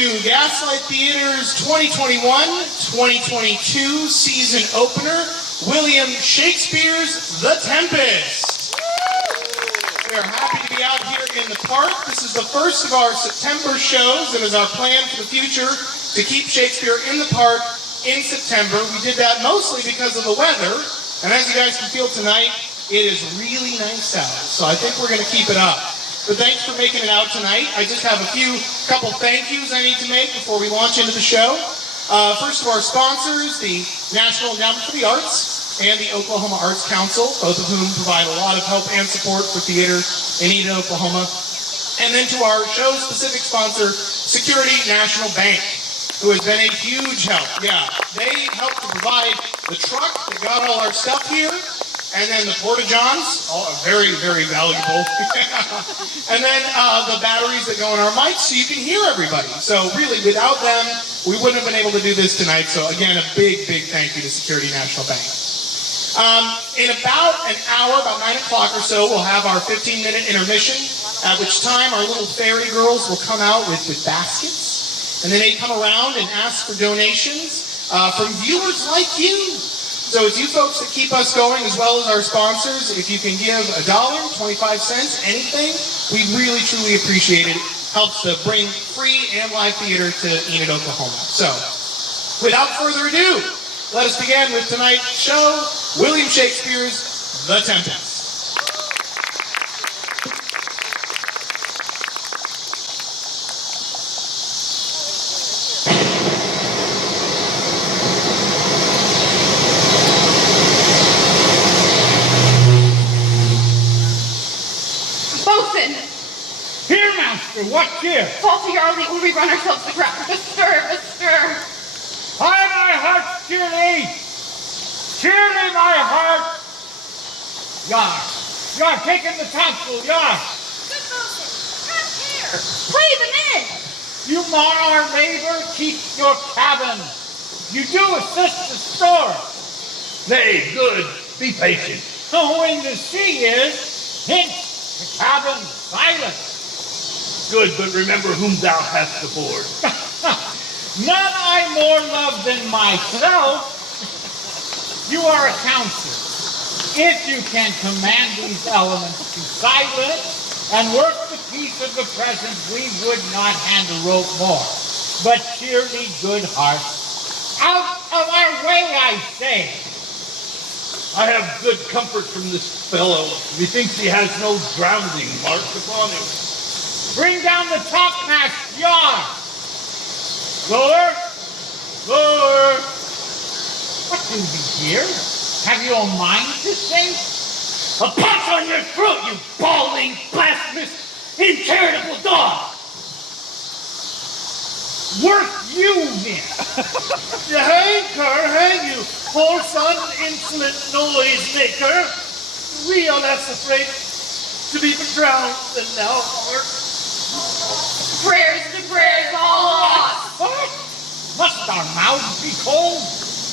to Gaslight Theater's 2021-2022 season opener, William Shakespeare's The Tempest. We are happy to be out here in the park. This is the first of our September shows, and is our plan for the future to keep Shakespeare in the park in September. We did that mostly because of the weather, and as you guys can feel tonight, it is really nice out, so I think we're going to keep it up. But thanks for making it out tonight. I just have a couple thank yous I need to make before we launch into the show. First to our sponsors, the National Endowment for the Arts and the Oklahoma Arts Council, both of whom provide a lot of help and support for theater in Enid, Oklahoma. And then to our show-specific sponsor, Security National Bank, who has been a huge help. Yeah, they helped to provide the truck that got all our stuff here, and then the porta-johns, very, very valuable. And then the batteries that go in our mics so you can hear everybody. So really, without them, we wouldn't have been able to do this tonight. So again, a big, big thank you to Security National Bank. In about an hour, about 9 o'clock or so, we'll have our 15-minute intermission, at which time our little fairy girls will come out with baskets. And then they come around and ask for donations from viewers like you. So it's you folks that keep us going, as well as our sponsors. If you can give $1, 25 cents, anything, we really, truly appreciate it. Helps to bring free and live theater to Enid, Oklahoma. So, without further ado, let us begin with tonight's show, William Shakespeare's The Tempest. What cheer? Faulty early when we run ourselves to ground. Bestir, bestir. High my heart, cheerly. Cheerly my heart. Yar, taking the tonsil, yar. Good Wilson, come here. Play them in. You mar our labor, keep your cabin. You do assist the store. Nay, good, be patient. When the sea is, hint, the cabin silent. Good, but remember whom thou hast aboard. None I more love than myself. You are a counselor. If you can command these elements to silence and work the peace of the present, we would not hand a rope more. But cheerly, good heart, out of our way, I say. I have good comfort from this fellow. Methinks he has no drowning mark upon him. Bring down the topmast, yar! Lower! Lower! What do you hear? Have you a mind to sing? A punch on your throat, you bawling, blasphemous, incharitable dog! Work you, then! You hang, cur, hang you, poor son, insolent noise maker. We are less afraid to be drowned than thou art. Prayers to prayers all lost. What? Must our mouths be cold?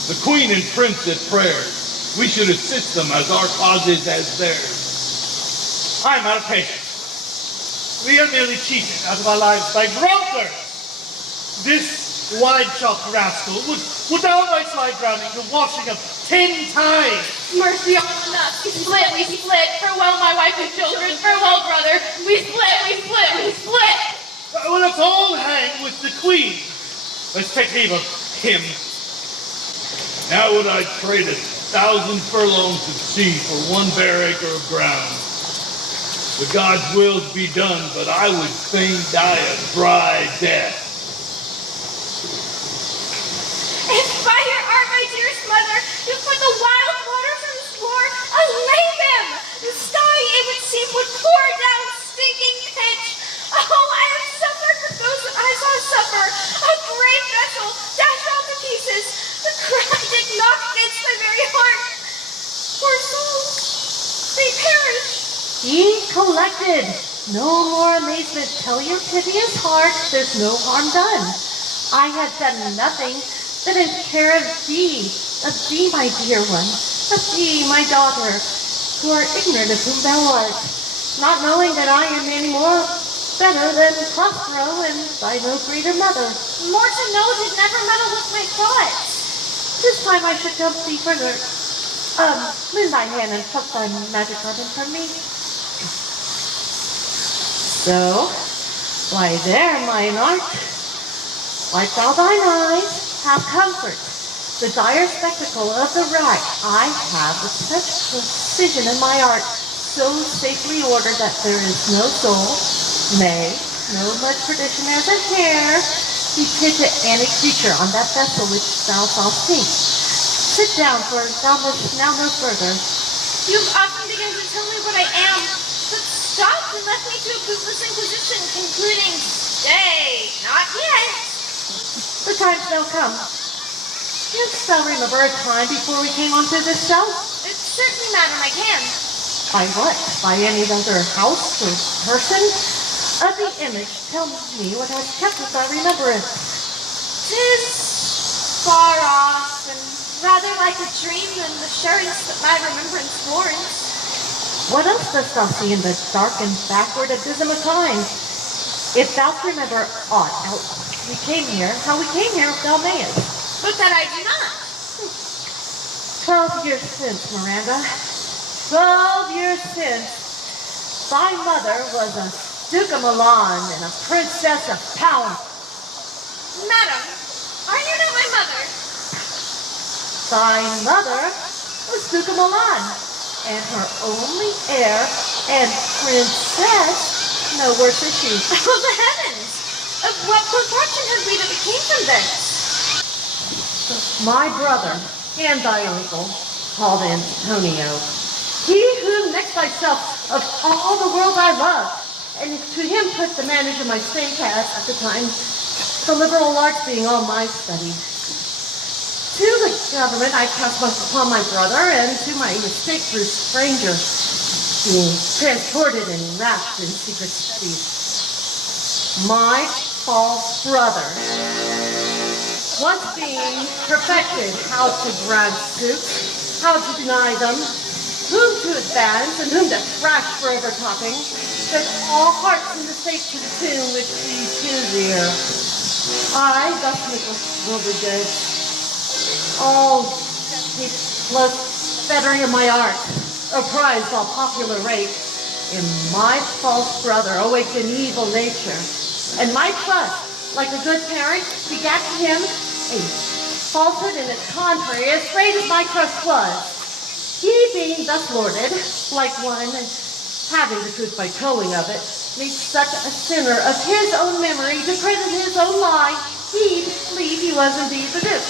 The queen and prince at prayers. We should assist them as our cause is as theirs. I am out of patience. We are merely cheated out of our lives by brokers. This wide-chalk rascal would downright slide drowning the washing of 10 times. Mercy on us. We split. Farewell, my wife and children. Farewell, brother. We split. Well, let's all hang with the queen. Let's take leave of him. Now would I trade 1,000 furlongs of sea for 1 bare acre of ground. The God's will be done, but I would fain die a dry death. If fire are my dearest mother, if like a wild water from the floor, allay them. The sky, it would seem, would pour down stinking pitch. Oh, I have suffered with those that I saw suffer. A brave vessel dashed all to pieces. The cry did knock against my very heart. Poor souls, they perish. Be collected. No more amazement. Tell your piteous heart there's no harm done. I have done nothing but in care of thee, my dear one, of thee, my daughter, who are ignorant of whom thou art, not knowing that I am any more better than Prospero and thy no greater mother. Morton knows it never meddle with my thoughts. This time I should jump thee further. Lend thy hand and pluck thy magic garden from me. So, lie there, mine art. Wipe thou thine eyes, have comfort. The dire spectacle of the rack I have with such precision in my art, so safely ordered that there is no soul, nay, no much perdition as a hair, be pit to any creature on that vessel which thou shalt see. Sit down, for thou must now no further. You've often begun to tell me what I am, but stopped and left me to a bootless inquisition, concluding, stay, not yet. The time shall come. Canst thou remember a time before we came onto this shelf? Certainly, madam, I can. By what? By any other house or person? Of the image, tell me what has kept with thy remembrance. 'Tis far off and rather like a dream than the assurance that my remembrance warrants. What else dost thou see in the dark and backward abysm of time? If thou remember aught, how we came here, if thou mayest. But that I do not. 12 years since, Miranda. 12 years since, thy mother was a Duke of Milan and a princess of power. Madam, are you not my mother? Thy mother was Duke of Milan, and her only heir and princess, no worse is she. Oh, the heavens! Of what good fortune have we that we came from thence? My brother and thy uncle, called Antonio, he who next thyself of all the world I love, and to him put the manage of my state task at the time, the liberal arts being all my study. To the government I cast upon my brother, and to my estate through stranger, being transported and wrapped in secret studies. My false brother, once being perfected how to grant suits, how to deny them, whom to advance and whom to thrash forever topping, that all hearts in the state to tune which please his ear. I thus will be good. All plus fettering of my art, apprised all popular rate, in my false brother awaked an evil nature, and my trust, like a good parent, begat to him a falsehood in its contrary, as great as my trust was. He being thus lorded, like one having the truth by towing of it, made such a sinner of his own memory to credit his own lie, he'd believe he was indeed the Duke.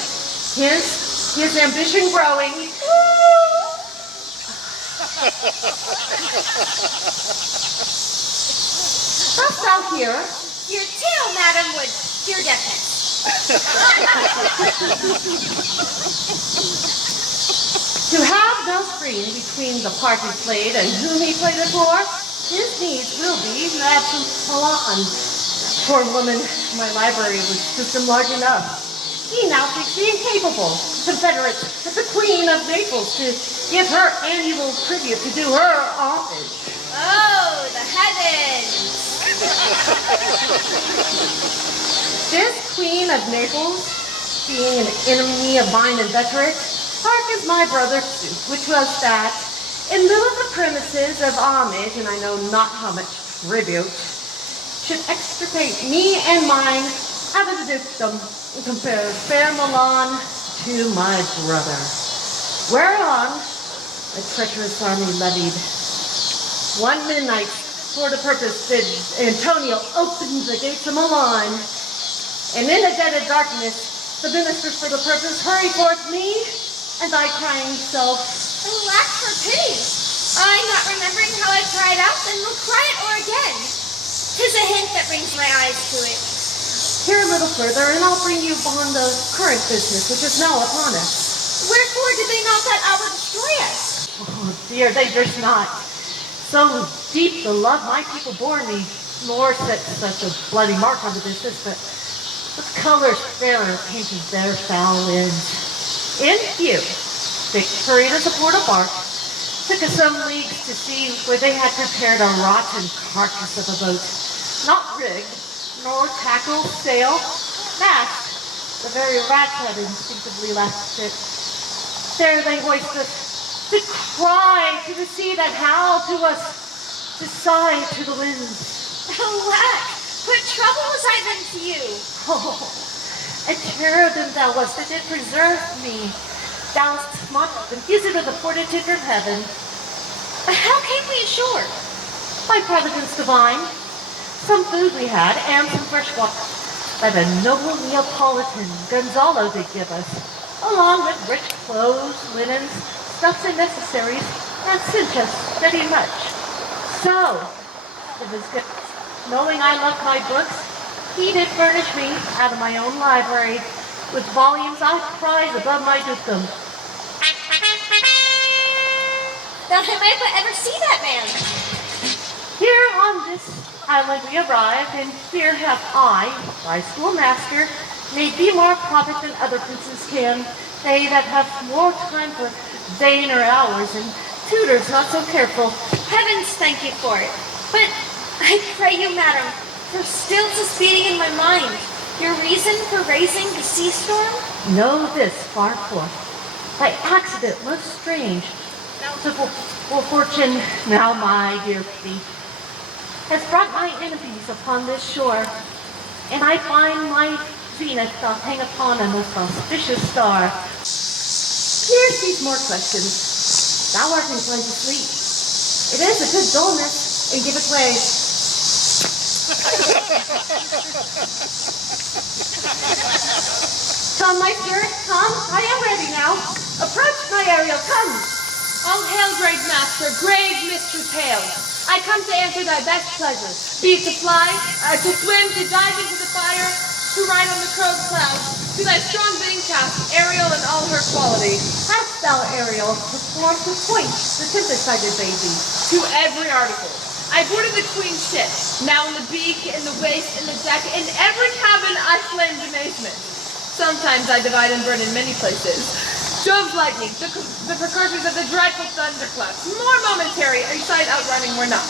His ambition growing. Dost thou hear? Your tale, madam, would cure deafness. To have no screen between the party played and whom he played it for, his needs will be absent Milan. Poor woman, my library was system large enough. He now thinks me incapable, confederate with the Queen of Naples to give her annual tribute to do her homage. Oh, the heavens! This Queen of Naples, being an enemy of mine inveterate, hearkens my brother's suit, which was that, in lieu of the premises of homage, and I know not how much tribute, should extirpate me and mine out of the dukedom, and compare fair Milan to my brother. Whereon a treacherous army levied. One midnight, for the purpose did Antonio open the gates of Milan, and in the dead of darkness, the ministers for the purpose hurry forth me, and thy crying self. Alack for pity! I, not remembering how I cried out, then will cry it o'er again. 'Tis a hint that brings my eyes to it. Here a little further, and I'll bring you upon the current business which is now upon us. Wherefore did they not that hour destroy us? Oh dear, they durst not. So deep the love my people bore me, nor set such a bloody mark on the business, but with colors fairer painted their foul ends. In few, Victoria to support a bark, took us some leagues to see where they had prepared a rotten carcass of a boat, not rigged, nor tackle, sail, mast. The very rats had instinctively left it. There they hoist us, to cry to the sea that howled to us, to sigh to the winds. Alack, what trouble was I then to you? Oh, a cherubim thou wast that did preserve me. Thou wast not the visit of the fortitude from heaven. But how came we ashore? By providence divine, some food we had, and some fresh water. By the noble Neapolitan Gonzalo did give us, along with rich clothes, linens, stuffs and necessaries, and cinch us steady much. So, it was good. Knowing I loved my books, he did furnish me, out of my own library, with volumes I prize above my dukedom. Thou might but ever see that man. Here on this island we arrived, and fear have I, thy schoolmaster, may be more prophet than other princes can, they that have more time for vainer hours, and tutors not so careful. Heavens thank you for it. But I pray you, madam, for still succeeding in my mind, your reason for raising the sea storm? Know this far forth, by accident most strange, bountiful fortune, now my dear fleet, has brought my enemies upon this shore, and I find my zenith doth hang upon a most auspicious star. Here's these more questions. Thou art inclined to sleep. It is a good dullness, and give it way. Come, my spirit, come. I am ready now. Approach, my Ariel, come. All hail, great master, grave mistress hail. I come to answer thy best pleasure, be it to fly, to swim, to dive into the fire, to ride on the crow's cloud, to thy strong bidding task, Ariel in all her quality. Hast thou, Ariel, performed to point the Tempest I did bade thee? To every article. I boarded the queen's ship, now in the beak, in the waist, in the deck, in every cabin I flamed amazement. Sometimes I divide and burn in many places. Jove's lightning, the precursors of the dreadful thunderclaps, more momentary, a sight outrunning were not.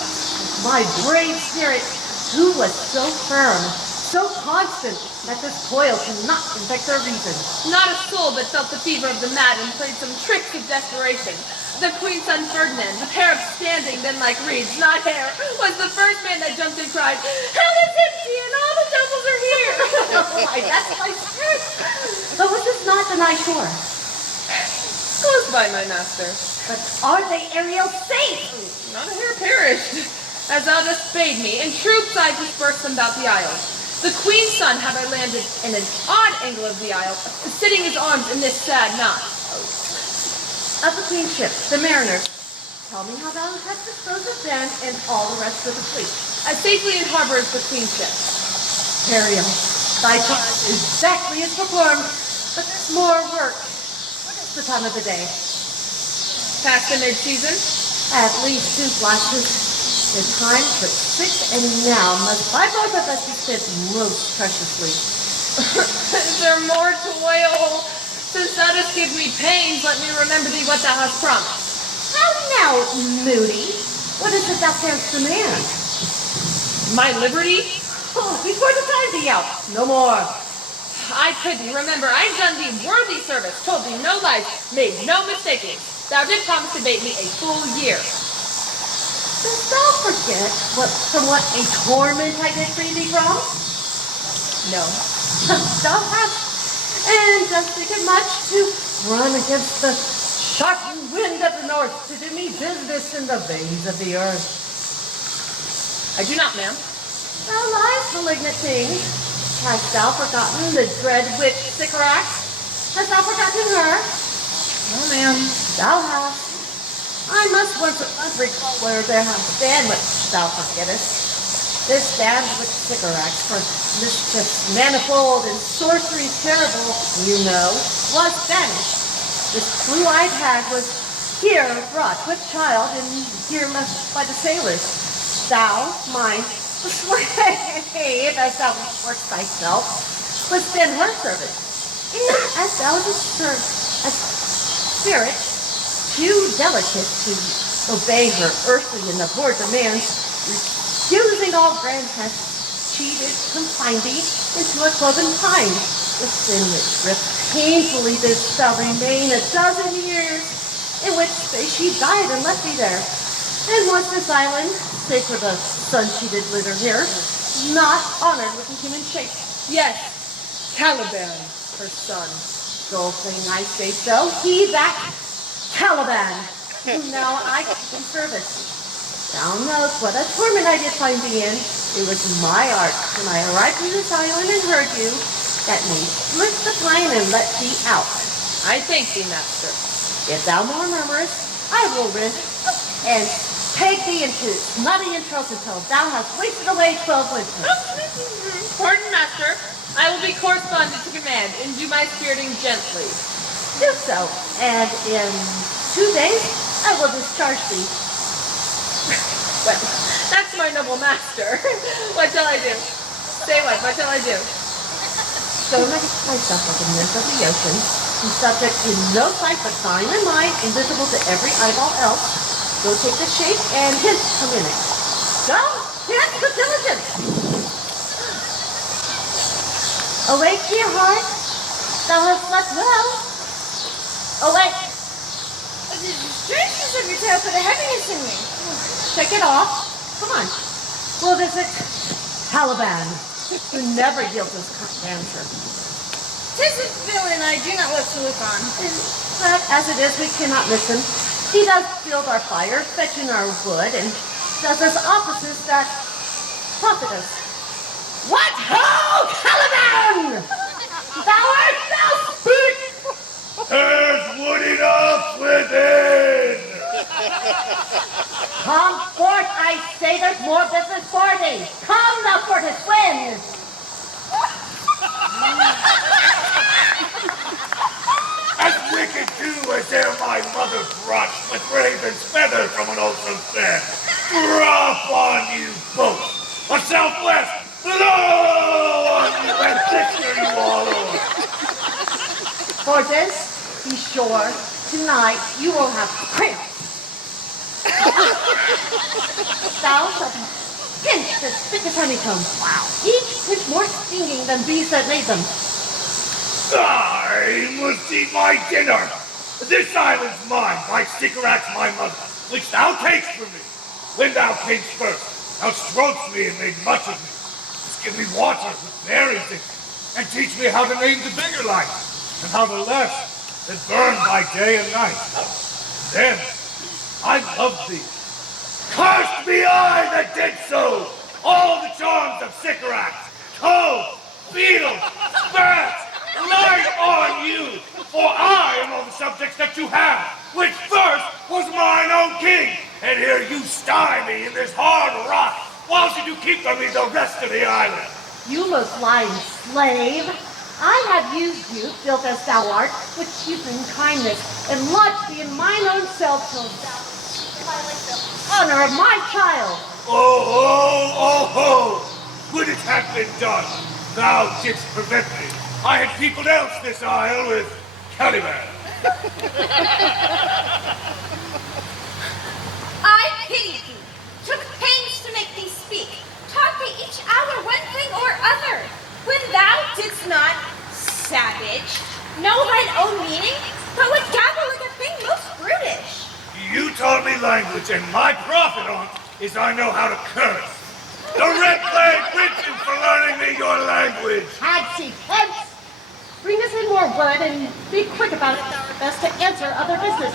My brave spirit, who was so firm, so constant, that this toil cannot infect their reason. Not a soul but felt the fever of the mad and played some tricks of desperation. The queen's son Ferdinand, a pair of standing, then like reeds, not hair, was the first man that jumped and cried, "Hell is empty and all the devils are here!" Why, that's my spirit. But was this not the night shore? Close by, my master. But are they, Ariel, safe? Not a hair perished. As thou dost bade me, in troops I dispersed them about the isle. The queen's son had I landed in an odd angle of the isle, sitting his arms in this sad knot. Of the queen's ship, the mariners, tell me how thou hast disposed of them and all the rest of the fleet. As safely in harbor as the queen's ship. Ariel, thy task exactly is performed, but there's more work. What is the time of the day? Past the mid-season? At least 2 flashes. The time but 6, and now must by both of us be spent most preciously. Is there more toil? Since thou dost give me pains, let me remember thee what thou hast promised. How now, Moody? What is it thou canst demand? My liberty? Oh, before the time be out. No more. I prithee, remember, I've done thee worthy service, told thee no lies, made no mistakings. Thou did promise to bait me a full year. Dost thou forget from what a torment I did free thee from? No. Thou hast. And dost think it much to run against the shocking wind of the north to do me business in the veins of the earth? I do not, ma'am. Thou lies, malignant thing. Hast thou forgotten the dread witch Sycorax? Hast thou forgotten her? No, ma'am. Thou hast. I must once recall where there hast been which thou forgettest. This damned witch Sycorax, for mischiefs manifold and sorceries terrible, you know, was banished. This blue-eyed hag was here brought with child, and here left by the sailors. Thou, mine, the slave, as thou workst thyself, was then her servant. And as thou didst serve a spirit too delicate to obey her earthly and abhorred demands, refusing all grand tests, cheated, confined thee into a cloven pine. The sin which drift painfully this shall remain 12 years, in which space she died and left thee there. And was this island, save for the sun-cheated litter here, not honored with a human shape? Yes, Caliban, her son. Dull thing, I say so. He that Caliban, whom now I keep in service. Thou knowest what a torment I did find thee in. It was my art, when I arrived in this island and heard you, that made split the pine and let thee out. I thank thee, master. If thou more murmurest, I will rend and take thee into nutty entrails until thou hast wasted away 12 winters. Pardon, master. I will be correspondent to command and do my spiriting gently. Do so, and in 2 days I will discharge thee. Well, that's my noble master. What shall I do? Say what? What shall I do? So myself like a nymph of the ocean, who subject to no sight but thine and mine, invisible to every eyeball else, go take the shape and hence come in it. Go, hence with diligence. Awake, dear heart. Thou hast slept well. Awake. The strangeness of your tale put a heaviness in me. Shake it off. Come on. We'll visit Caliban, who never yields his answer. 'Tis a villain I do not love to look on. But as it is, we cannot miss him. He does build our fire, fetching our wood, and does us offices that profit us. What ho, Caliban! Thou art thou speak! There's wood enough within! Come forth, I say, there's more business for thee. Come, thou fortis wind! As wicked do as ere my mother brushed with raven's feather from an ocean fair. Drop on you both! A southwest! Blow on you and picture you all over! For this, be sure, tonight you will have cramps. Thou shalt be pinched as thick as honeycomb. Wow. Each pinch more stinging than bees that laid them. I must eat my dinner. This island's mine, by Sycorax my mother, which thou takest from me. When thou camest first, thou strokest me and made much of me. Just give me water with berries in it, and teach me how to name the bigger light, and how the less that burn by day and night. Then I loved thee. Cursed be I that did so! All the charms of Sycorax, toe, field, spats, light on you! For I am all the subjects that you have, which first was mine own king, and here you sty me in this hard rock, while should you keep from me the rest of the island? You most lying slave. I have used you, built as thou art, with youth and kindness, and lodged thee in mine own self till thou violate the honor of my child. Oh, would it have been done? Thou didst prevent me. I had peopled else this isle with Caliban. I pitied thee, took pains to make thee speak, taught thee each hour one thing or other, when thou didst not, savage, know thine own meaning, but would gabble like a thing most brutish. You taught me language, and my profit on't is I know how to curse. The Red Plague whips you for learning me your language. Hadsy, hence! Bring us in more wood and be quick about it, thou art best to answer other business.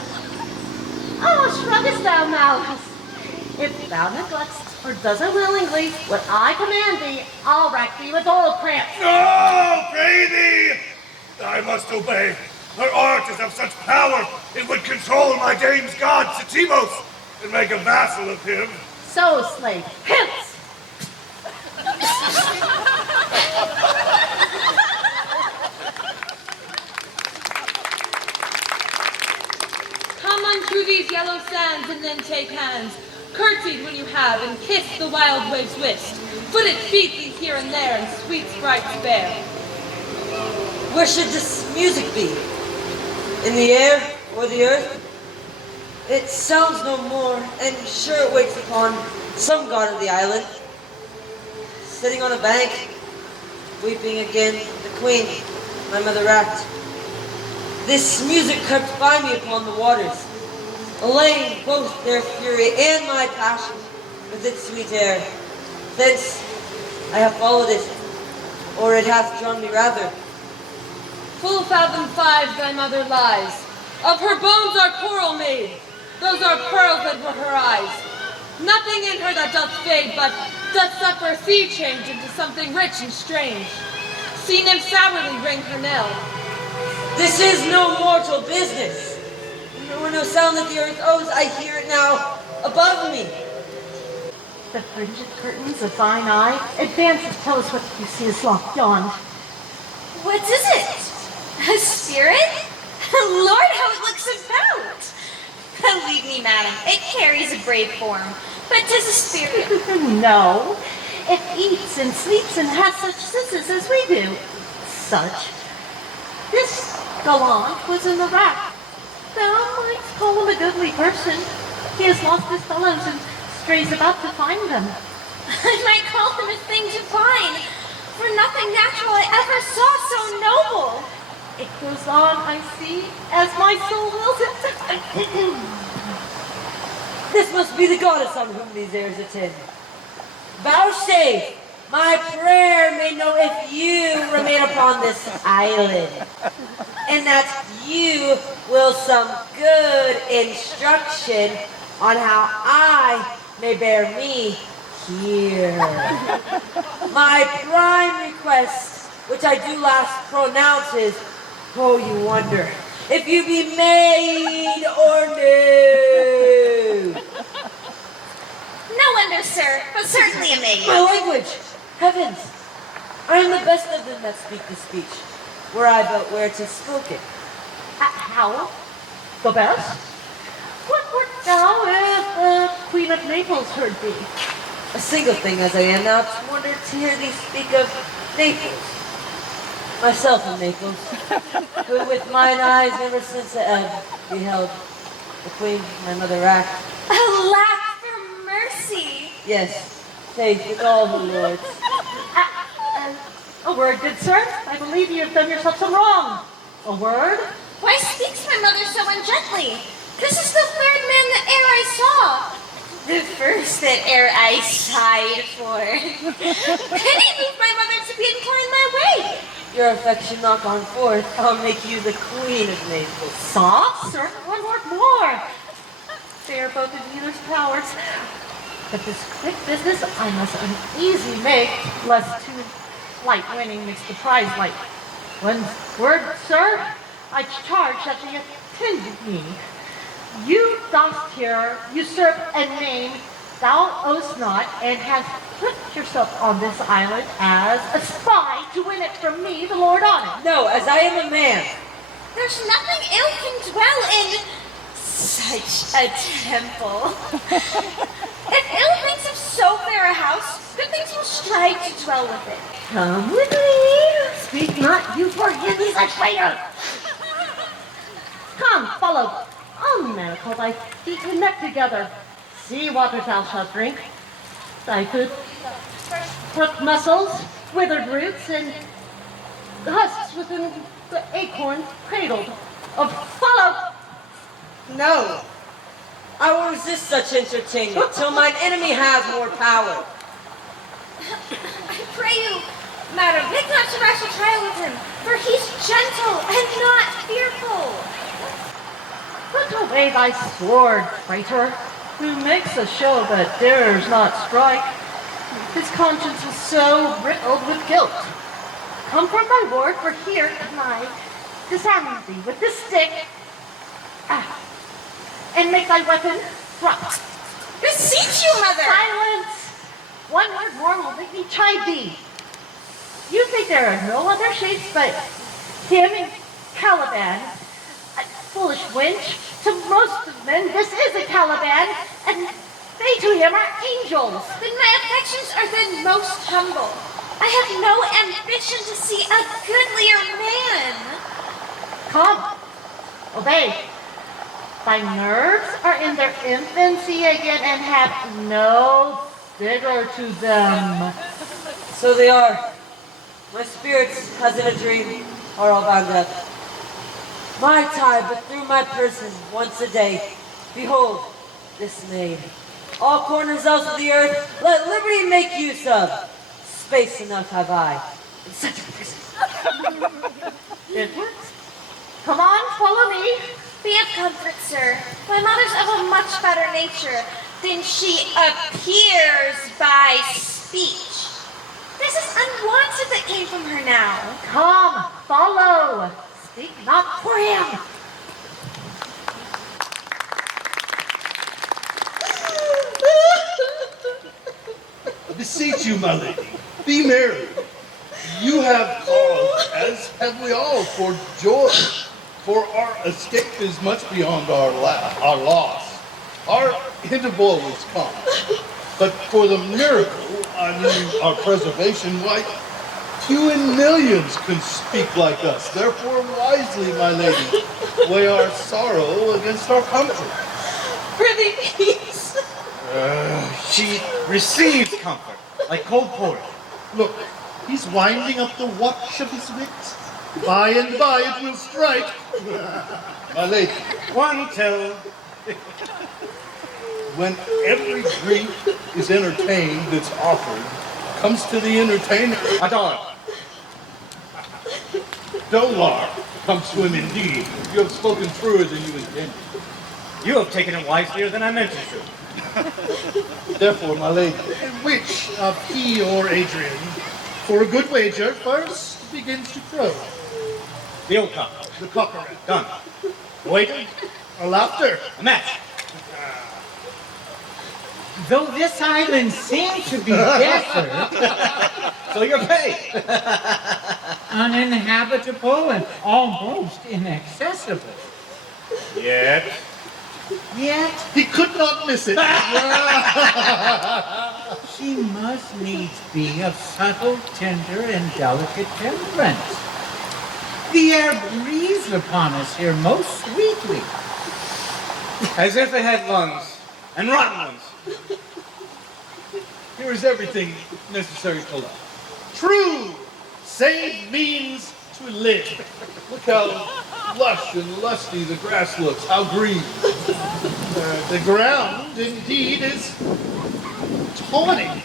Oh, shruggest thou now? If thou neglectst or does unwillingly what I command thee, I'll rack thee with old cramps. No, pray thee! I must obey. Her art is of such power, it would control my dame's god, Satimos, and make a vassal of him. So, slave, hence! Come unto these yellow sands and then take hands. Curtsied when you have, and kiss the wild waves whist. Foot it feedly here and there, and sweet sprites bear. Where should this music be? In the air or the earth? It sounds no more, and sure it waits upon some god of the island. sitting on a bank, weeping again, the queen, my mother racked. This music crept by me upon the waters, allaying both their fury and my passion with its sweet air. Thence I have followed it, or it hath drawn me rather. Full fathom 5 thy mother lies. Of her bones are coral made. Those are pearls that were her eyes. Nothing in her that doth fade, but doth suffer sea change into something rich and strange. Sea nymphs sourly ring her knell. This is no mortal business. No sound that the earth owes, I hear it now above me. The fringed curtains of thine eye advance and tell us what you see is locked yon. What is it? A spirit? Lord, how it looks about! Believe me, madam, it carries a brave form, but 'tis a spirit. No, it eats and sleeps and has such senses as we do. Such. This gallant was in the rack. Thou mightst call him a goodly person. He has lost his fellows and strays about to find them. I might call him a thing divine, for nothing natural I ever saw so noble. It goes on, I see, as my soul wills it. This must be the goddess on whom these airs attend. Vouchsafe, my prayer may know if you remain upon this island, and that you will some good instruction on how I may bear me here. My prime request, which I do last pronounce, is, oh, you wonder, if you be maid or no. No wonder, sir, but certainly a maid. My language! Heavens! I am the best of them that speak the speech, were I but where 'tis spoken. How? The best? What wert thou if the Queen of Naples heard thee? A single thing as I am now, to wonder to hear thee speak of Naples. Myself in Naples, who with mine eyes never since the ebb beheld the Queen, my mother racked. Alack for mercy! Yes, faith with all the lords. A word, good sir. I believe you have done yourself some wrong. A word? Why speaks my mother so ungently? This is the third man that e'er I saw. The first that e'er I sighed for. Pity moved my mother to be inclined my way. Your affection not gone forth, I'll make you the Queen of Naples. Soft, sir. One word more. They are both in either's powers. But this quick business I must uneasy make, lest too light winning makes the prize light. One word, sir, I charge that ye attend me. You dost here usurp a name thou owest not, and hast put yourself on this island as a spy to win it from me, the Lord on it. No, as I am a man. There's nothing ill can dwell in such a temple. If ill thinks of so fair a house, good things will strive to dwell with it. Come with me. Speak not you for him, he's a traitor. Come, follow. Unmanacle thy feet and neck together. Sea waters thou shalt drink. Thy food, brook mussels, withered roots, and husks within the acorn cradled. Follow. No. I will resist such entertainment till mine enemy has more power. I pray you, madam, make not too rash a trial with him, for he's gentle and not fearful. Put away thy sword, traitor, who makes a show but dares not strike. His conscience is so riddled with guilt. Comfort thy ward, for here can I disarm thee with this stick, and make thy weapon drop. Beseech you, mother! Silence! One word more will make me chide thee. You think there are no other shapes but him and Caliban. A foolish wench. To most of men, this is a Caliban, and they to him are angels. Then my affections are then most humble. I have no ambition to see a goodlier man. Come, obey. Thy nerves are in their infancy again and have no vigor to them. So they are. My spirits, as in a dream, are all bound up. My tie, but through my person, once a day. Behold, this maid. All corners else of the earth, let liberty make use of. Space enough have I, in such a prison. It works. Come on, follow me. Be of comfort, sir. My mother's of a much better nature than she appears by speech. This is unwanted that came from her now. Come, follow. Speak not for him. I beseech you, my lady, be merry. You have cause, as have we all, for joy. For our escape is much beyond our loss. Our interval is come. But for the miracle, I mean our preservation, why, few in millions can speak like us. Therefore, wisely, my lady, weigh our sorrow against our comfort. Prithee, peace. She receives comfort, like cold porridge. Look, he's winding up the watch of his wit. By and by it will strike. My lady, One tell. when every grief is entertained that's offered, comes to the entertainer, Adon. Dolar comes to him indeed. You have spoken truer than you intended. You have taken it wiselier than I meant you should. Therefore, my lady, Which of he or Adrian, for a good wager, first begins to crow? The old cock. The cockerel. Done. Waiter. Or laughter? A match. Though this island seems to be desert, so you're paid. Uninhabitable and almost inaccessible. Yet. He could not miss it. She must needs be of subtle, tender, and delicate temperance. The air breathes upon us here most sweetly. As if it had lungs, and rotten ones. here is everything necessary to life. True. Save means to live. Look how lush and lusty the grass looks, how green. The ground, indeed, is tawny.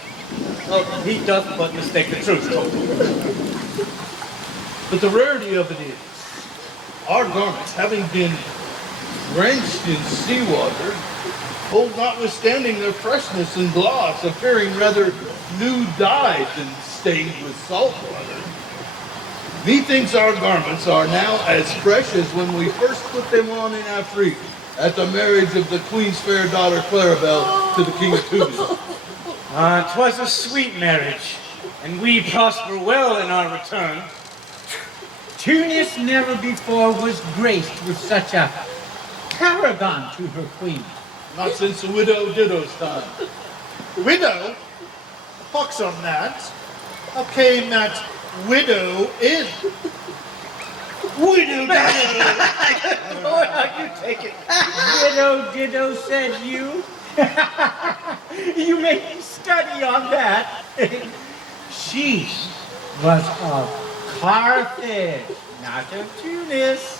Oh, he doth but mistake the truth, Toby. But the rarity of it is, our garments, having been drenched in seawater, hold notwithstanding their freshness and gloss, appearing rather new dyed than stained with salt water. Methinks our garments are now as fresh as when we first put them on in Afrique at the marriage of the Queen's fair daughter Clarabelle to the King of Tunis. 'Twas a sweet marriage, and we prosper well in our return. Tunis never before was graced with such a paragon to her queen. Not since the widow Ditto's time. Widow? Pox on that. How came that widow in? Widow Ditto! Lord, how you take it. Widow Ditto said you. You make me study on that. She was of Carthage, not of Tunis.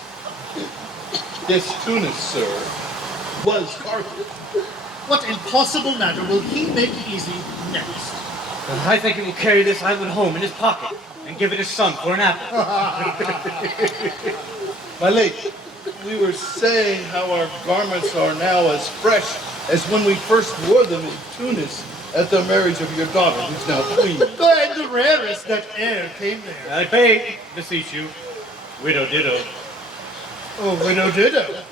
This Tunis, sir, was Carthage. What impossible matter will he make easy next? I think he will carry this island home in his pocket and give it his son for an apple. My lady, we were saying how our garments are now as fresh as when we first wore them in Tunis at the marriage of your daughter, who's now queen. And the rarest that e'er came there. I beg, beseech you, Widow Ditto. Oh, Widow Ditto.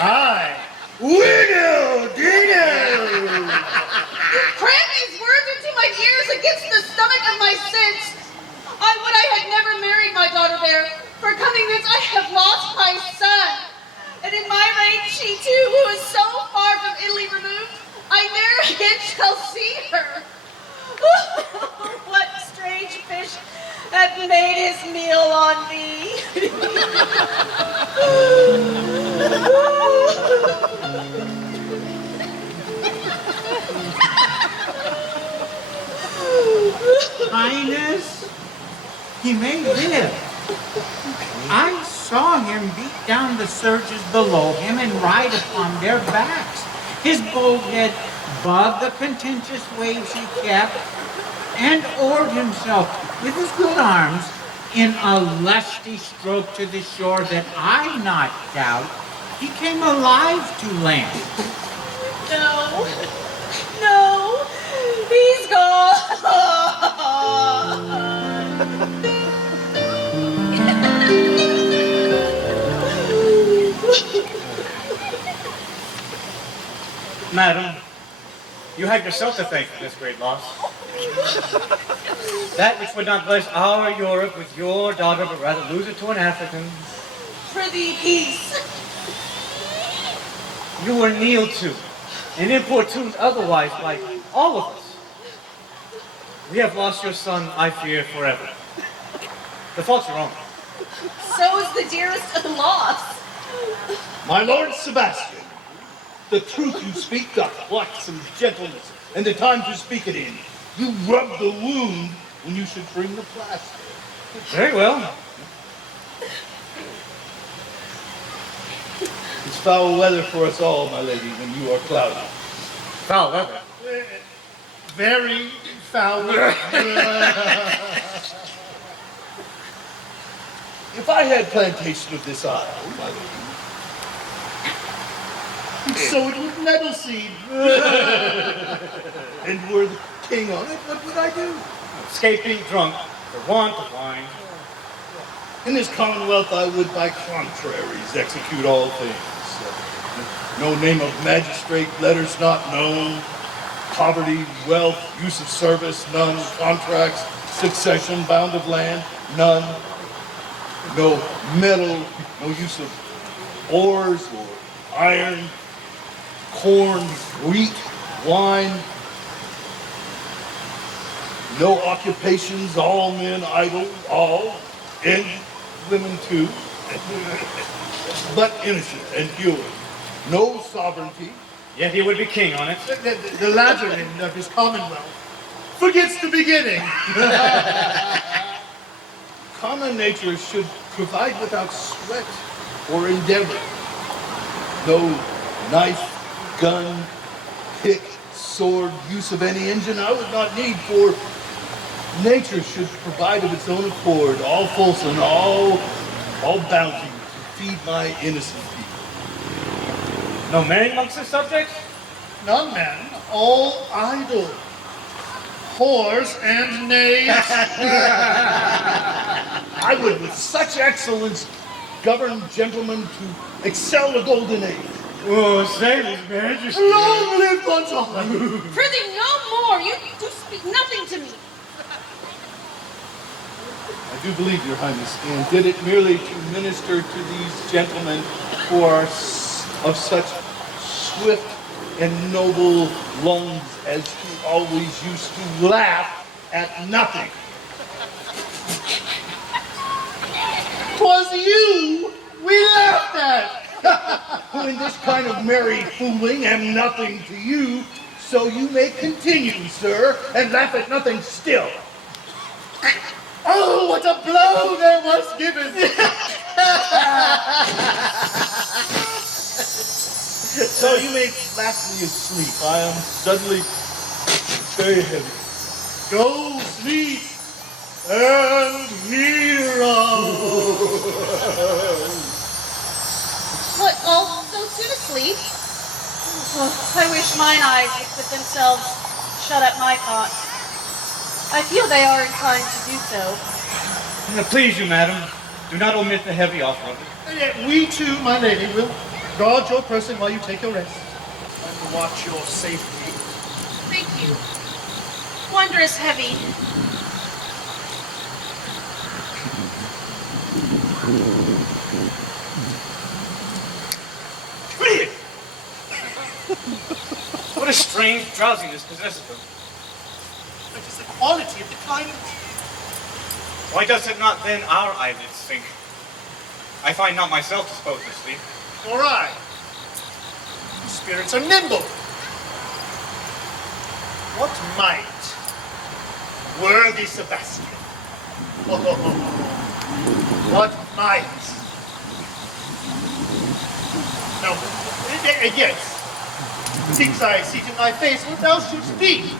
Aye. Widow Ditto! Cram these words into my ears against the stomach of my sense. I would I had never married my daughter there, for coming thence I have lost my son. And in my reign, she too, who is so far from Italy removed, I ne'er again shall see her. What strange fish hath made his meal on me? Highness, he may live. I saw him beat down the surges below him and ride upon their backs. His bold head above the contentious waves he kept, and oared himself with his good arms in a lusty stroke to the shore that I not doubt he came alive to land. No. No. He's gone. Madam, you have yourself to thank for this great loss. That which would not bless our Europe with your daughter, but rather lose it to an African. Prithee, peace. You were kneeled to and importuned otherwise like all of us. We have lost your son, I fear, forever. The fault's your own. So is the dearest loss. My Lord Sebastian, the truth you speak doth wax and gentleness, and the time to speak it in. You rub the wound when you should bring the plaster. Very well. It's foul weather for us all, my lady, when you are cloudy. Foul weather. Very foul. If I had plantation of this isle, my lady, So it was nettle seed. and were the king on it, what would I do? Escape being drunk for want of wine. In this commonwealth I would by contraries execute all things. No name of magistrate, letters not known, poverty, wealth, use of service, none, contracts, succession, bound of land, none, no metal, no use of ores or iron, corn, wheat, wine, no occupations, all men idle, all, and women too, but innocent and pure. No sovereignty. Yet he would be king on it. The labyrinth of his commonwealth forgets the beginning. Common nature should provide without sweat or endeavor. No knife, gun, pick, sword, use of any engine I would not need, for nature should provide of its own accord all fulsome, all bounty to feed my innocent people. No man amongst his subjects? None, man, all idle. Whores and knaves. I would with such excellence govern gentlemen to excel the golden age. Oh, save his majesty. Long live Gonzalo. Prithee, no more. You do speak nothing to me. I do believe, Your Highness, and did it merely to minister to these gentlemen who are of such swift and noble lungs as who always used to laugh at nothing. 'Twas you we laughed at. Who in this kind of merry fooling am nothing to you, so you may continue, sir, and laugh at nothing still. Oh, what a blow there was given. So you may laugh me asleep. I am suddenly very heavy. Go sleep and hear us. What, all so soon asleep? Oh, I wish mine eyes would put themselves shut up my thoughts. I feel they are inclined to do so. Please you, madam, do not omit the heavy offer of it. And yet we too, my lady, will guard your person while you take your rest. And watch your safety. Thank you. Wondrous heavy. What a strange drowsiness possesses them. It is the quality of the climate. Why does it not then our eyelids sink? I find not myself disposed to sleep. Nor I. Spirits are nimble. What might Worthy Sebastian. Oh, what might. Now, yes, since I see to my face what thou shouldst be.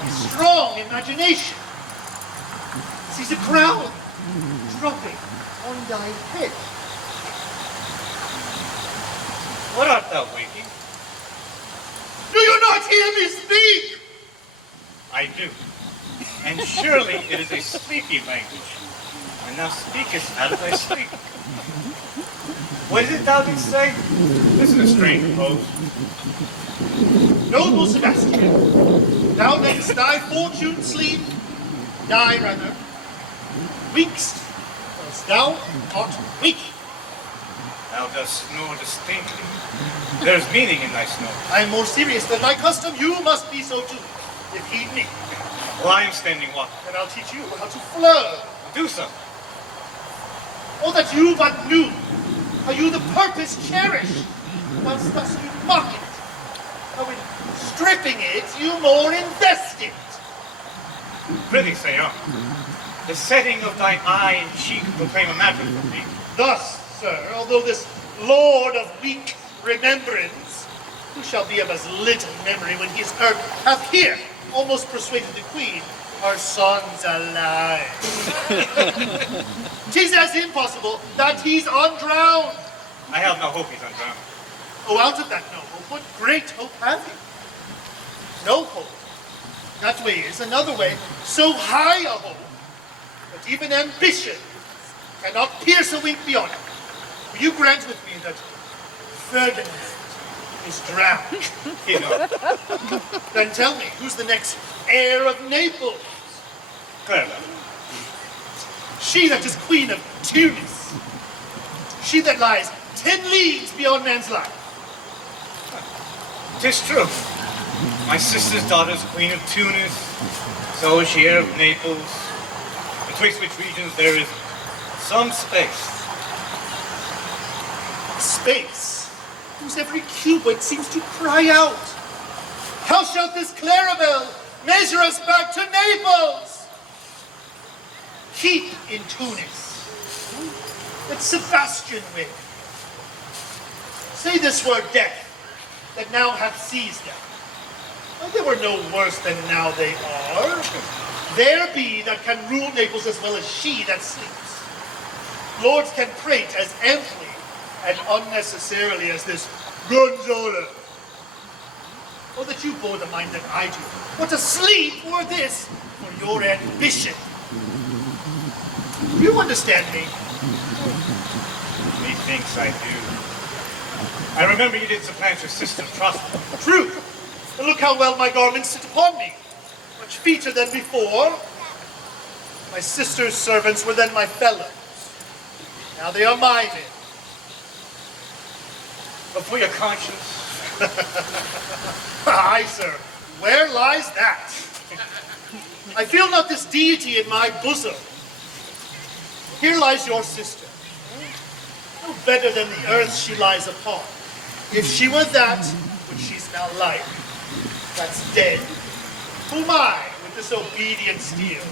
A strong imagination. Sees a crown dropping on thy head. What art thou waking? Do you not hear me speak? I do. And surely it is a sleepy language, and thou speakest out of thy sleep. What is it thou didst say? This is a strange pose. Noble Sebastian, thou lettest thy fortune sleep, die rather, weakst, whilst thou art waking. Thou dost snore distinctly. There's meaning in thy snore. I am more serious than my custom, you must be so too, if heed me. Well, I am standing watch. Then I'll teach you how to flirt. Do so. Oh, that you but knew how you the purpose cherish, whilst thus you mock it. How in stripping it, you more invest it. Prithee, say on. The setting of thine eye and cheek proclaim a matter for me. Thus, sir, although this lord of weak remembrance, who shall be of as little memory when he is heard, hath here almost persuaded the queen, our son's alive. 'Tis as impossible that he's undrowned. I have no hope he's undrowned. Oh, out of that no hope, what great hope have you? No hope. That way is another way, so high a hope, that even ambition cannot pierce a wink beyond it. Will you grant with me that Ferdinand is drowned? You know, Then tell me, who's the next heir of Naples? Clara. She that is queen of Tunis. She that lies 10 leagues beyond man's life. 'Tis true. My sister's daughter is queen of Tunis, so is she heir of Naples, betwixt which regions there is some space. Space, whose every cubit seems to cry out, how shall this Clarabelle measure us back to Naples? Keep in Tunis. Let Sebastian win. Say this word death, that now hath seized them. Well, they were no worse than now they are. There be that can rule Naples as well as she that sleeps. Lords can prate as amply and unnecessarily as this Gonzalo. Oh, that you bore the mind that I do. What a sleep were this for your ambition. Do you understand me? Methinks I do. I remember you did supplant your sister, trust me. True. And look how well my garments sit upon me. Much feater than before. My sister's servants were then my fellows. Now they are my men. But for your conscience, Aye, sir. Where lies that? I feel not this deity in my bosom. Here lies your sister. No better than the earth she lies upon. If she were that, which she's now like, that's dead. Whom I, with this obedient steel,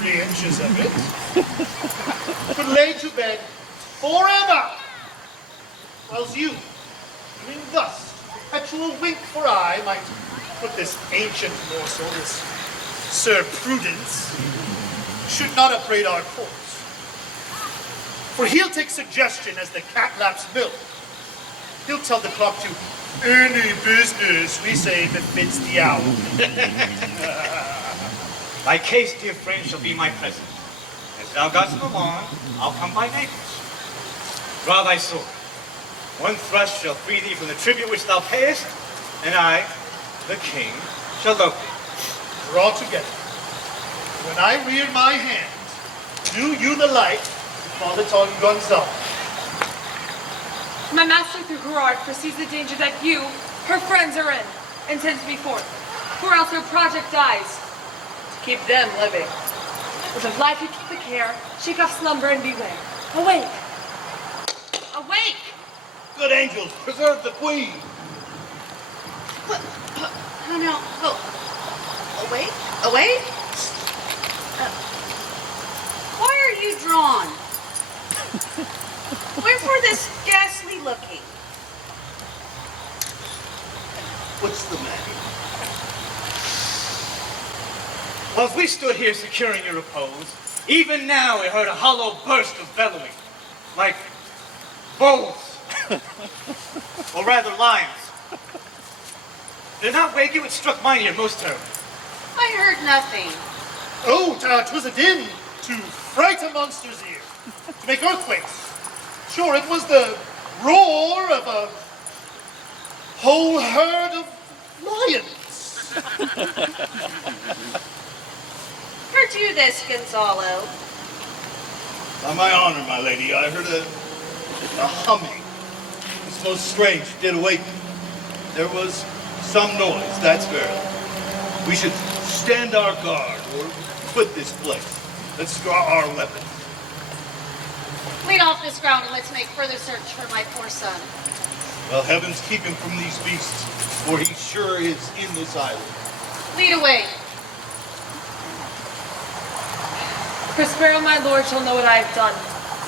3 inches of it, could lay to bed forever. Whilst you, doing thus, perpetual wink for eye, might put this ancient morsel, this Sir Prudence, should not upbraid our courts. For he'll take suggestion as the cat laps milk. He'll tell the clock to any business we say befits the hour. thy case, dear friend, shall be my present. As thou goest along, I'll come by Naples. Draw thy sword. One thrust shall free thee from the tribute which thou payest, and I, the king, shall love thee. Draw together. When I rear my hand, do you the like, call it on Gonzalo. My master through Gerard foresees the danger that you, her friends, are in, and sends me forth, or else her project dies. To keep them living. With of life you keep the care, shake off slumber and beware. Awake! Awake! Good angels, preserve the queen. How now? Oh. Awake? Awake? Why are you drawn? Wherefore this ghastly looking? What's the matter? Whilst we stood here securing your repose, even now we heard a hollow burst of bellowing, like bulls, or rather lions. Did not wake you? It struck mine ear most terribly. I heard nothing. Oh, 'twas a din to fright a monster's ear, to make earthquakes. Sure, it was the roar of a whole herd of lions. Heard you this, Gonzalo? On my honor, my lady, I heard a humming. It's most strange, it did awake me. There was some noise, that's verily. We should stand our guard, or quit this place. Let's draw our weapons. Lead off this ground and let's make further search for my poor son. Well, heavens keep him from these beasts, for he sure is in this island. Lead away. Prospero, my lord, shall know what I have done.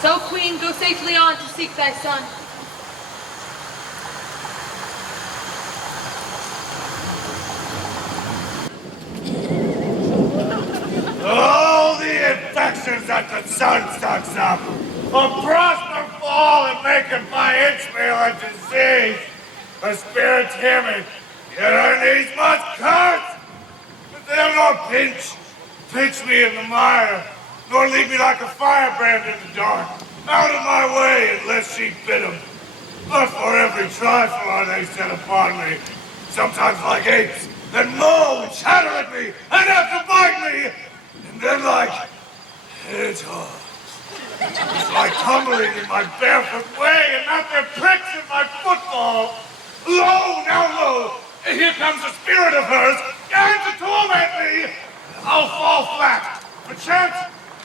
So, queen, go safely on to seek thy son. Oh, the infections that the sun sucks up! A prosper fall and make it by Ishmael a disease! A spirit timid, yet our knees must curse! But they'll not pinch me in the mire, nor leave me like a firebrand in the dark, out of my way unless she bid 'em. But for every trifle are they set upon me, sometimes like apes, that mow and chatter at me, and have to bite me, and then like hedgehogs. It's like tumbling in my barefoot way, and not their pricks in my football. Lo, now lo, and here comes a spirit of hers, going to torment me. I'll fall flat. Perchance,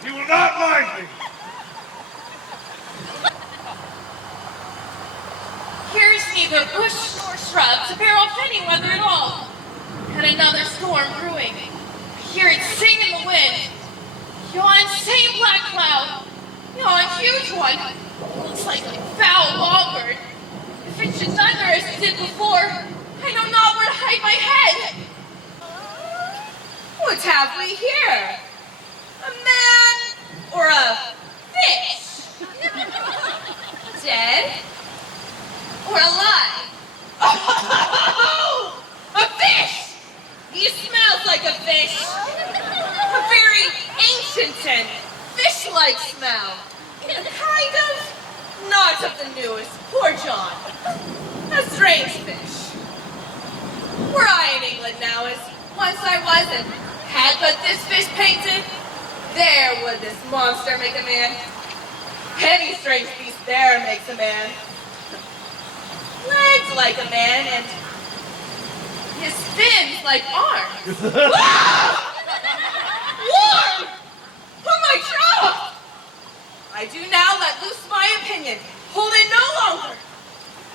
he will not mind me. Here's neither bush nor shrub to bear off any weather at all. And another storm brewing. I hear it sing in the wind. Yon same black cloud. Yon huge one. Looks like a foul lawbird. If it should thunder as it did before, I know not where to hide my head. What have we here? A man or a fish? Dead or alive? Oh, a fish! He smells like a fish. A very ancient and fish-like smell. Kind of not of the newest. Poor John. A strange fish. Were I in England now, as once I was, and had but this fish painted, there would this monster make a man. Any strange beast there makes a man. Legs like a man, and his fins like arms. Ah! Lord! Oh my jaw! I do now let loose my opinion. Hold it no longer.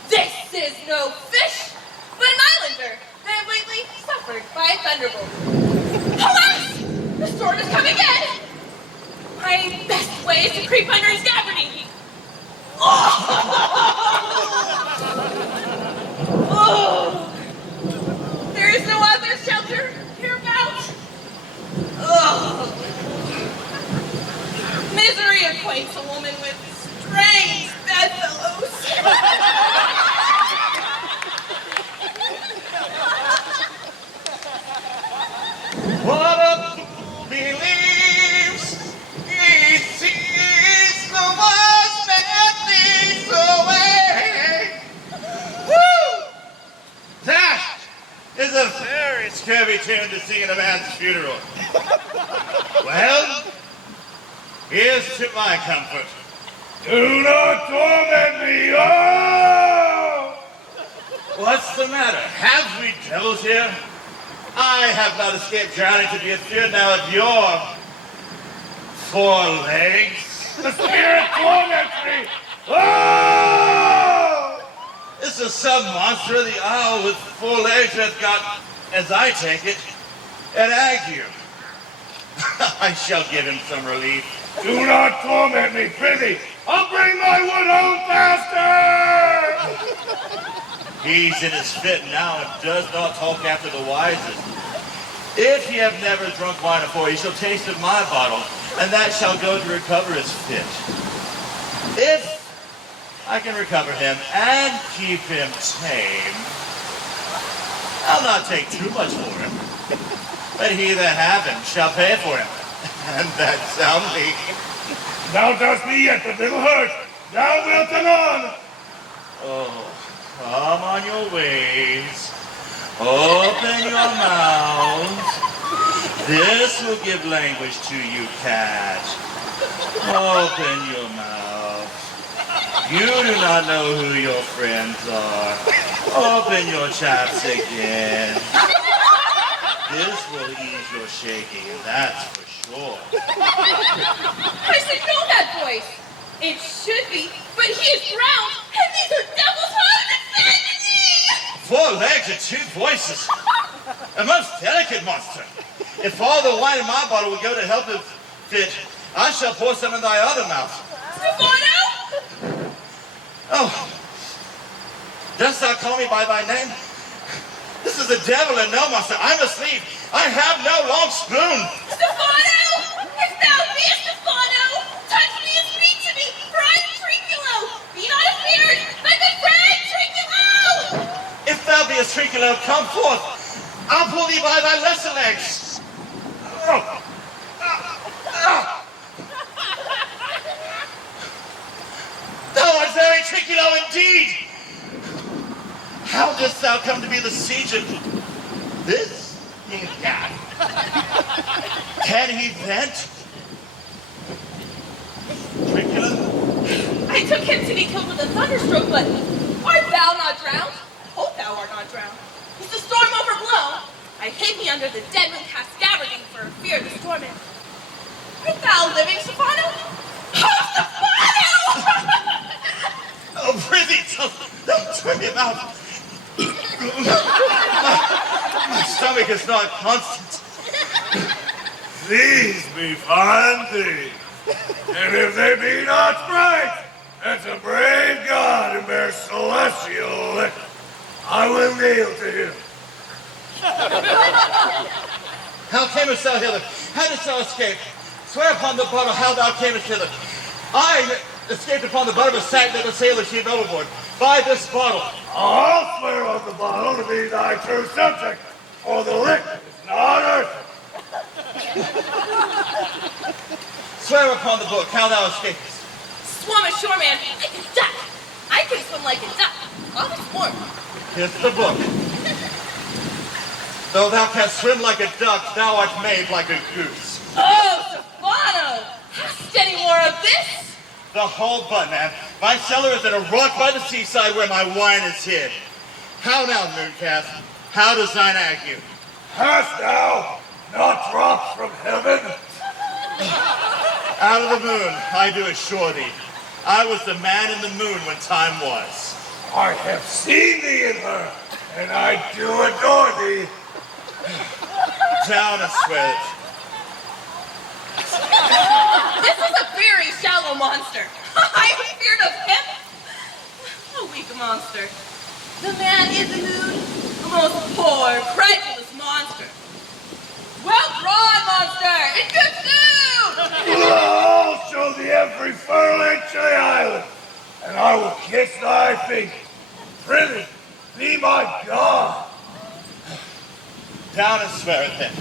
This is no fish, but an islander that have lately suffered by a thunderbolt. Alas! The storm is coming again! My best way is to creep under his gabardine. Oh! There is no other shelter hereabouts. Oh! Misery acquaints a woman with strange bedfellows. What a fool believes he sees the worst that leads away. Woo! That is a very scurvy tune to sing at a man's funeral. Well, here's to my comfort. Do not torment me, oh! What's the matter? Have we devils here? I have not escaped drowning to be afeard now of your 4 legs. The spirit torments me! Oh! This is some monster of the owl with 4 legs that got, as I take it, an ague. I shall give him some relief. Do not torment me, prithee. I'll bring my wood home faster! He's in his fit now and does not talk after the wisest. If he have never drunk wine before, he shall taste of my bottle, and that shall go to recover his fit. If I can recover him and keep him tame, I'll not take too much for him. But he that have him shall pay for him, and that shall be. Thou dost me yet a little hurt. Thou wilt anon. Oh, come on your ways. Open your mouths. This will give language to you, cat. Open your mouth. You do not know who your friends are. Open your chaps again. This will ease your shaking, and that's for sure. I should know that voice. It should be, but he is drowned, and these are devils how to defend me! 4 legs and 2 voices. A most delicate monster. If all the wine in my bottle will go to help him fit, I shall pour some in thy other mouth. Stefano! Oh, dost thou call me by thy name? This is the devil and no monster. I must leave. I have no long spoon. Stefano! If thou beest Stefano, touch me and speak to me, for I am Trinculo. Be not afeard, my good friend, Trinculo! If thou be a Trinculo, come forth. I'll pull thee by thy lesser legs. Oh. Thou art very Trinculo indeed. How dost thou come to be the siege of this cat? Can he vent? Trinculo? I took him to be killed with a thunderstroke, but art thou not drowned? Hope thou art not drowned. Is the storm overblown? I hid me under the dead moon cast gabardine for fear the storm is. Art thou living, Stefano? Oh, Stefano! Oh, prithee, don't turn him out. My stomach is not constant. These be fine things. And if they be not right, that's a brave God who bears celestial liquor. I will kneel to him. How camest thou hither? How didst thou escape? Swear upon the bottle how thou camest hither. I escaped upon the butt of a sack that the sailor sheaved overboard. By this bottle. I'll swear on the bottle to be thy true subject, for the liquor is not earthly. Swear upon the book how thou escapest. Swum ashore, man, like a duck. I can swim like a duck. I'll be sworn. Kiss the book. Though thou canst swim like a duck, thou art made like a goose. Oh, Stefano! Hast any more of this? The whole butt, man. My cellar is in a rock by the seaside where my wine is hid. How now, Mooncast? How does thine ague? Hast thou not dropped from heaven? Out of the moon, I do assure thee. I was the man in the moon when time was. I have seen thee in her, and I do adore thee. Down, I swear it. This is a very shallow monster. I am feared of him. A weak monster. The man in the moon, a most poor, credulous monster. Well drawn, monster! In good soon! I'll show thee every furrow inch of the island, and I will kiss thy feet. Prithee, be my God. Down and swear it then.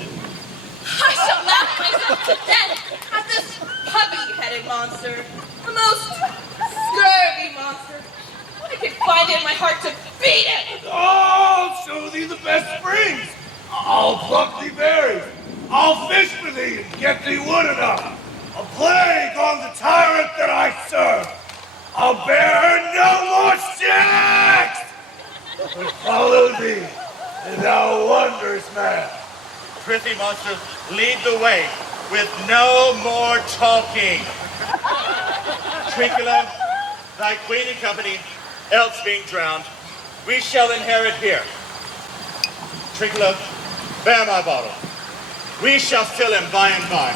I shall laugh myself to death at this puppy-headed monster. The most scurvy monster. I could find it in my heart to beat it. I'll show thee the best springs. I'll pluck thee berries. I'll fish for thee and get thee wood enough. A plague on the tyrant that I serve. I'll bear her no more shacks. But follow thee, and thou wondrous man. Prithee, monster, lead the way with no more talking. Trinculo, thy queen and company, else being drowned, we shall inherit here. Trinculo, bear my bottle. We shall fill him by and by.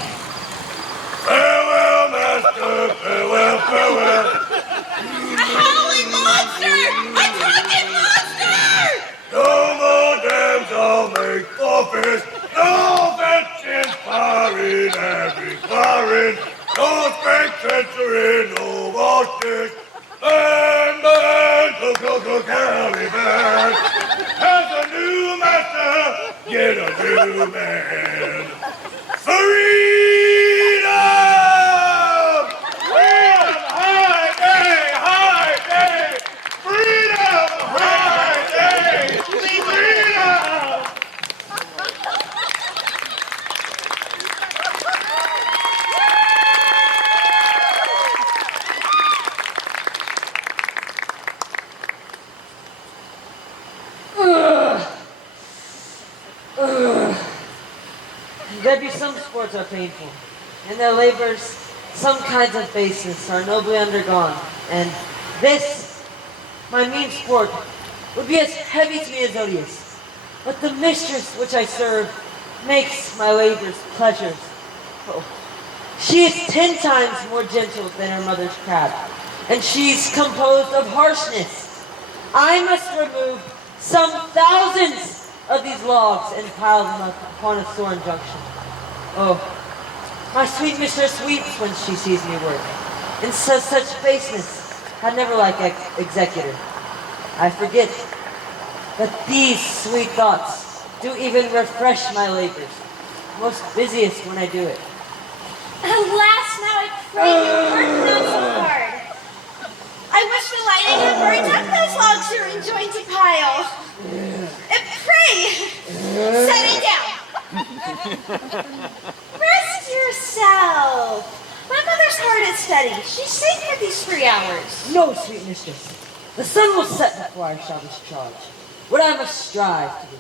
Farewell, master. Farewell, farewell. A howling monster! A drunken monster! No more dams I'll make forfeits. No vengeance firing every firing. No strength treachery, no watches. Go, carry back. As a new master, get a new man. Freedom! Freedom! High day! High day! Freedom! High day! Freedom! There be some sports are painful, and their labors, some kinds of baseness, are nobly undergone. And this, my mean sport, would be as heavy to me as odious. But the mistress which I serve makes my labors pleasures. Oh, she is 10 times more gentle than her mother's crab, and she's composed of harshness. I must remove some thousands of these logs and pile them up upon a thorn junction. Oh, my sweet mistress weeps when she sees me work, and says such baseness I never like executor. I forget that these sweet thoughts do even refresh my labors, most busiest when I do it. Alas, now I pray you work not so hard. I wish the lightning had burned up those logs you're enjoying to pile. Pray, set it down. Rest yourself. My mother's hard at study. She's safe for these 3 hours. No, sweet mistress. The sun will set before I shall discharge what I must strive to do.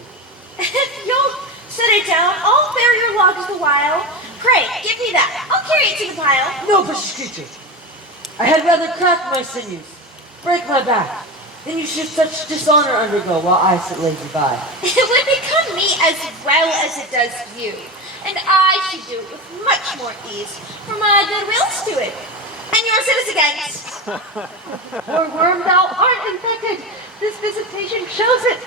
If you'll set it down, I'll bear your logs the while. Pray, give me that. I'll carry it to the pile. No, precious creature. I had rather crack my sinews, break my back, than you should such dishonor undergo while I sit lazy by. It would become me as well as it does you. And I should do it with much more ease, for my goodwill's to it. And yours it is against. Poor worm, thou art infected. This visitation shows it.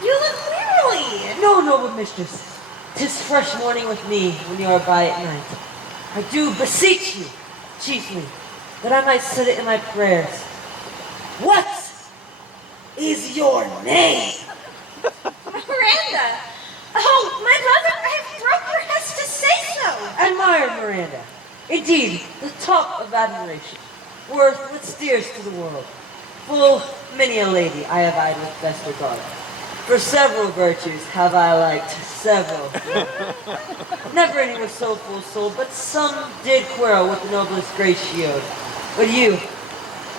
You look wearily. No, noble mistress. 'Tis fresh morning with me when you are by at night. I do beseech you, chiefly, that I might set it in my prayers. What is your name? Miranda. Oh, my mother, I have broke your hest to say so. Admire Miranda. Indeed, the top of admiration. Worth what steers to the world. Full many a lady I have eyed with best regard. For several virtues have I liked several. Never any was so full-souled, but some did quarrel with the noblest grace she owed. But you,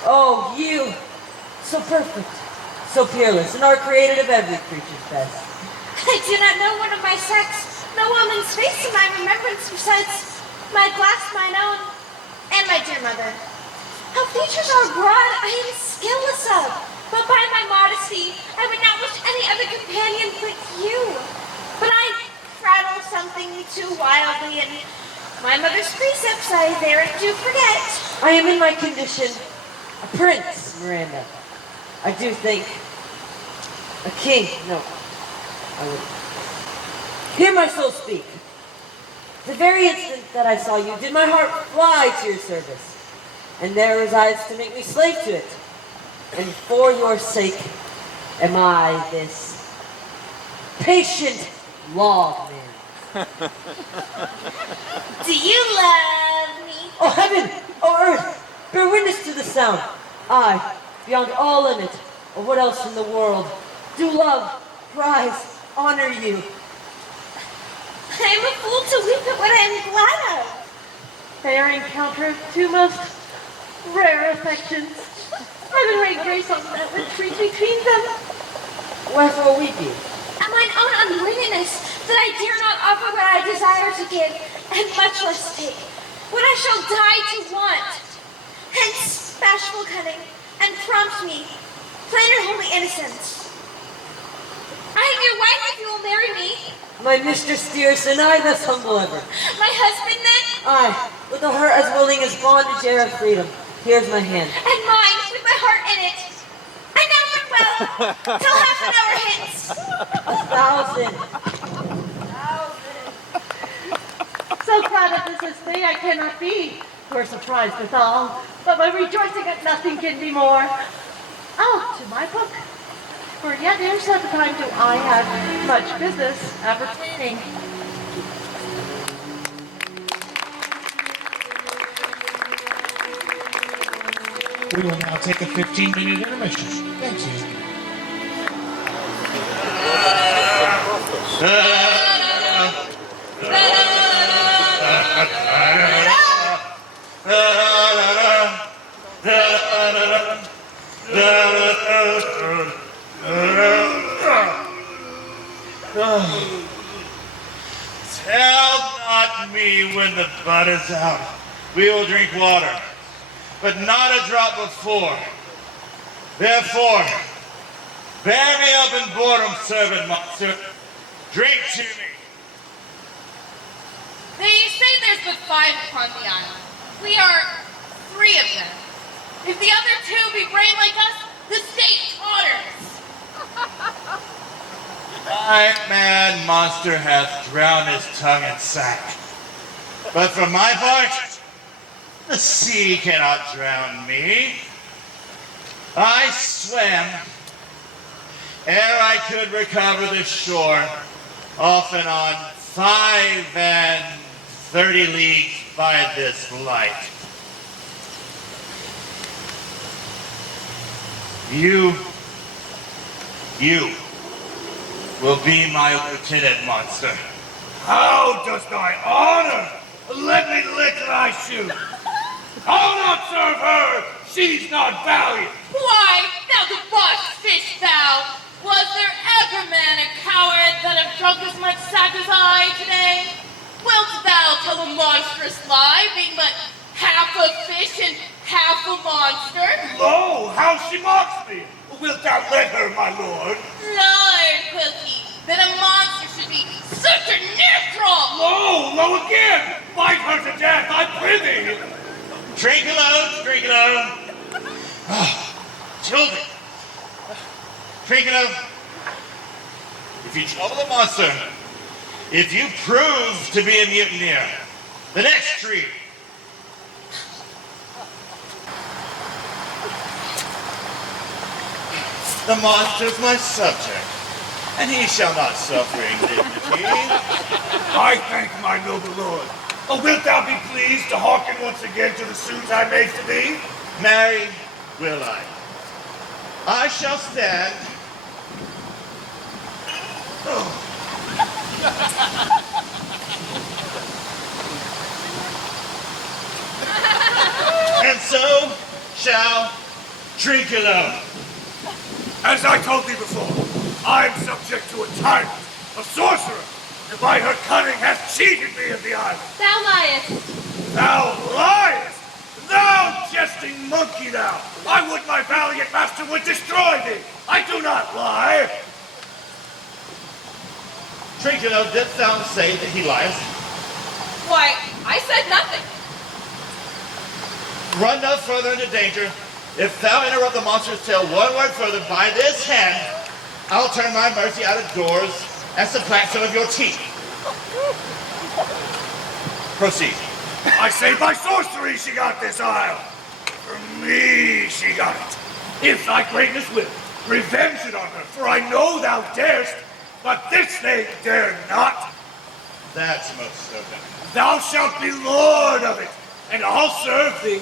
oh you, so perfect, so peerless, and are created of every creature's best. I do not know one of my sex, no woman's face in my remembrance besides my glass, mine own, and my dear mother. How features are broad, I am skilless of, but by my modesty, I would not wish any other companion but you. But I prattle something too wildly, and my mother's precepts I there do forget. I am in my condition a prince, Miranda. I do think a king, no, I wouldn't. Hear my soul speak. The very instant that I saw you, did my heart fly to your service, and there resides to make me slave to it. And for your sake am I this patient log man. Do you love me? Oh heaven, oh earth, bear witness to the sound. I, beyond all limit, or what else in the world, do love, prize, honor you. I am a fool to weep at what I am glad of. Fair encounter of 2 most rare affections. Heaven rain grace on that retreat between them. Wherefore weep ye? At mine own unworthiness, that I dare not offer what I desire to give, and much less take, what I shall die to want. Hence, bashful cunning, and prompt me, plainer holy innocence. I am your wife if you will marry me. My mistress dearest, and I thus humble ever. My husband then, I, with a heart as willing as bondage heir of freedom. Here's my hand. and mine with my heart in it. And now farewell, till half an hour hence. 1,000. So glad at this day I cannot be. We're surprised withal, but my rejoicing at nothing can be more. Oh, to my book. For yet ere such time do I have much business appertaining. We will now take a 15-minute intermission. Thank you. Tell not me when the bud is out. We will drink water, but not a drop before. Therefore, bear me up in boredom, servant monster. Drink to me. They say there's but 5 upon the island. We are 3 of them. If the other 2 be brave like us, the state totters. My mad monster hath drowned his tongue in sack. But for my part, the sea cannot drown me. I swam ere I could recover the shore, off and on 5 and 30 leagues by this light. You will be my lieutenant, monster. How does thy honor let me lick thy shoe? I'll not serve her. She's not valiant. Why, thou debauched fish thou! Was there ever man a coward that have drunk as much sack as I today? Wilt thou tell a monstrous lie, being but half a fish and half a monster? Lo, how she mocks me. Wilt thou let her, my lord? Lord, quoth he, that a monster should be such a neutral! Lo again! Bite her to death, I prithee! Drink alone, drink alone. Children, drink alone. If you trouble the monster, if you prove to be a mutineer, the next tree. The monster's my subject, and he shall not suffer indignity. I thank my noble lord. Wilt thou be pleased to hearken once again to the suit I made to thee? Marry will I. I shall stand. And so shall drink alone. As I told thee before, I am subject to a tyrant, a sorcerer, and by her cunning hath cheated me of the island. Thou liest. Thou liest! Thou jesting monkey thou! I would my valiant master would destroy thee! I do not lie! Trinculo, didst thou say that he lies? Why, I said nothing. Run no further into danger. If thou interrupt the monster's tale 1 word further by this hand, I'll turn my mercy out of doors and subtract some of your teeth. Proceed. I say by sorcery she got this isle. For me she got it. If thy greatness will, revenge it on her, for I know thou darest, but this thing dare not. That's most certain. Thou shalt be lord of it, and I'll serve thee.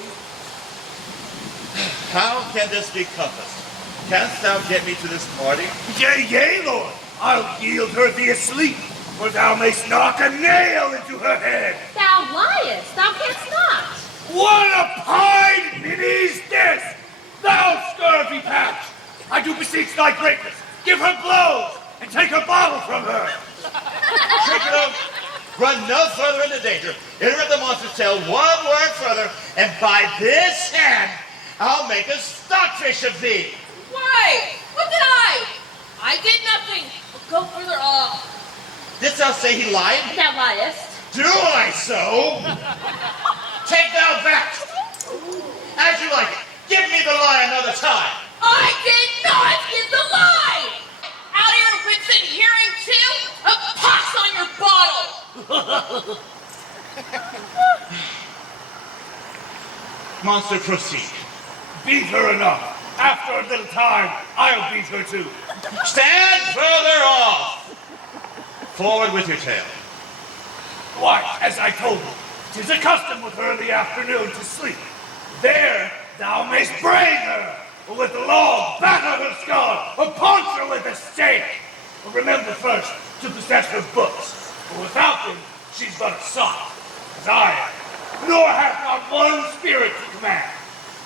How can this be compassed? Canst thou get me to this party? Yea, lord. I'll yield her thee asleep, for thou mayst knock a nail into her head. Thou liest. Thou canst not. What a pine ninny's this! Thou scurvy patch! I do beseech thy greatness, give her blows, and take her bottle from her. Trinculo, run no further into danger. Interrupt the monster's tale 1 word further, and by this hand, I'll make a stockfish of thee. Why? What did I? I did nothing. Go further off. Didst thou say he lied? Thou liest. Do I so? Take thou that! As you like it. Give me the lie another time. I did not give the lie! Out of your wits and hearing too? A pox on your bottle! Monster, proceed. Beat her enough. After a little time, I'll beat her too. Stand further off! Forward with your tale. Why, as I told thee, 'tis a custom with her in the afternoon to sleep. There thou mayst brave her, or with the law batter her skull, or punch her with a stake. But remember first to possess her books, for without them she's but a sot, as I am, nor hath not one spirit to command.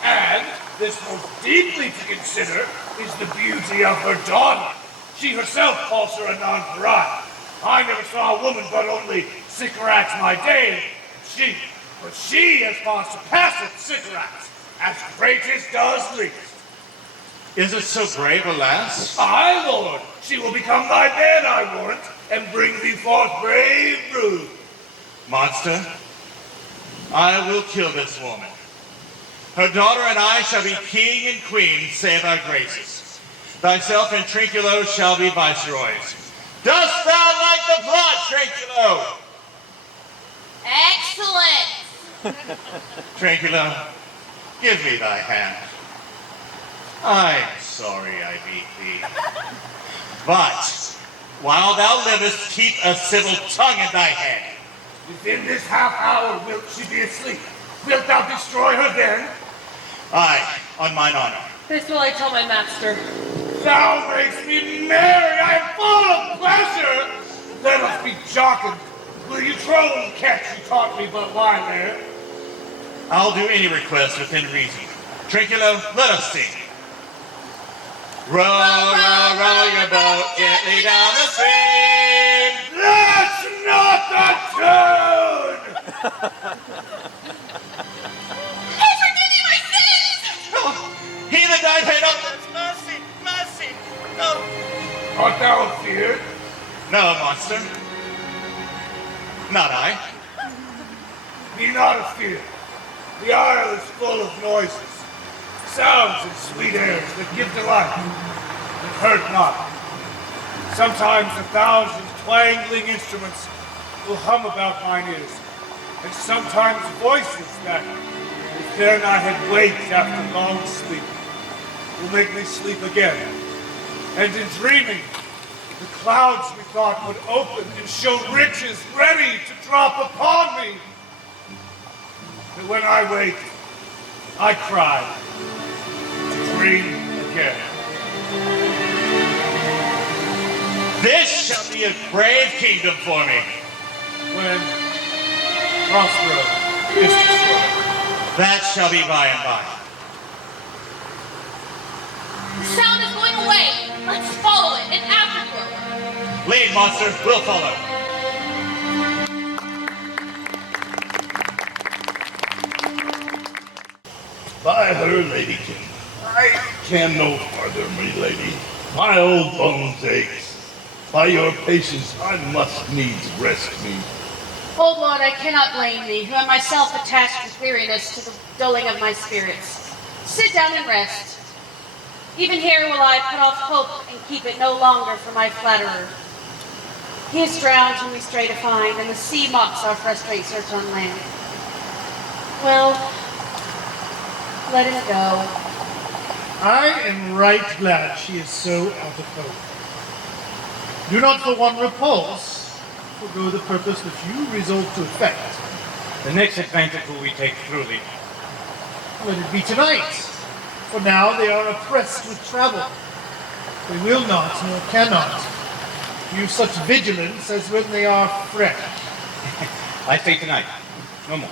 And this most deeply to consider is the beauty of her daughter. She herself calls her a non-pariah. I never saw a woman but only Sycorax my dame. But she has far surpasseth Sycorax, as greatest does least. Is it so brave a lass? Aye, Lord, she will become thy bed, I warrant, and bring thee forth brave brood. Monster, I will kill this woman. Her daughter and I shall be king and queen, say thy graces. Thyself and Trinculo shall be viceroys. Dost thou like the plot, Trinculo? Excellent! Trinculo, give me thy hand. I'm sorry I beat thee. But, while thou livest, keep a civil tongue in thy head. Within this half hour wilt she be asleep. Wilt thou destroy her then? Aye, on mine honor. This will I tell my master. Thou makes me merry. I am full of pleasure. Let us be jocund. Will you troll the catch you taught me but while there? I'll do any request within reason. Trinculo, let us sing. Row, row, row your boat gently down the stream. That's not the tune! He that died paid up. Mercy, mercy. No. Art thou afeard? No, monster. Not I. Be not afeard. The isle is full of noises, sounds and sweet airs that give delight, and hurt not. Sometimes 1,000 twangling instruments will hum about mine ears, and sometimes voices that, if their night had waked after long sleep, will make me sleep again. And in dreaming, the clouds methought would open and show riches ready to drop upon me. And when I waked, I cried to dream again. This shall be a brave kingdom for me. When Prospero is destroyed. That shall be by and by. The sound is going away. Let's follow it and afterward. Lead, monster. We'll follow. By her, Ladykin, I can no farther, my lady. My old bones aches. By your patience, I must needs rest me. Old Lord, I cannot blame thee, who am myself attached with weariness to the dulling of my spirits. Sit down and rest. Even here will I put off hope and keep it no longer for my flatterer. He is drowned whom we stray to find, and the sea mocks our frustrate search on land. Well, let him go. I am right glad she is so out of hope. Do not for one repulse forgo the purpose which you resolve to effect. The next advantage will we take truly. Let it be tonight, for now they are oppressed with travel. They will not, nor cannot, use such vigilance as when they are fresh. I say tonight, no more.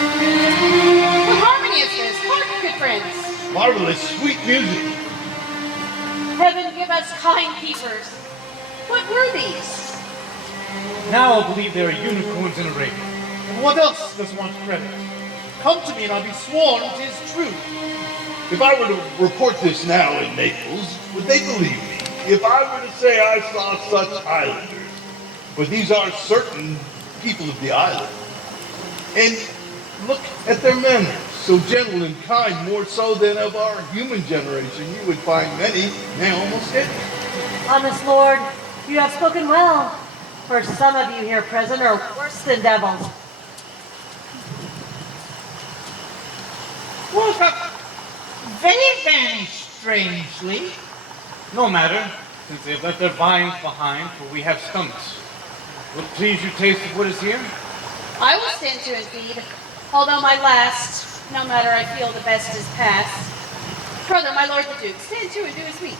What harmony is this? Hark, good friends. Marvelous, sweet music. Heaven give us kind keepers. What were these? Now I believe there are unicorns in Arabia. And what else does one credit? Come to me and I'll be sworn 'tis true. If I were to report this now in Naples, would they believe me? If I were to say I saw such islanders, for these are certain people of the island, and look at their manners, so gentle and kind, more so than of our human generation, you would find many, nay, almost any. Honest Lord, you have spoken well, for some of you here present are worse than devils. Woke up. They vanished strangely. No matter, since they've left their vines behind, for we have stomachs. Will it please you taste of what is here? I will stand to and feed, although my last, no matter I feel the best is past. Brother, my lord the Duke, stand to and do as meet.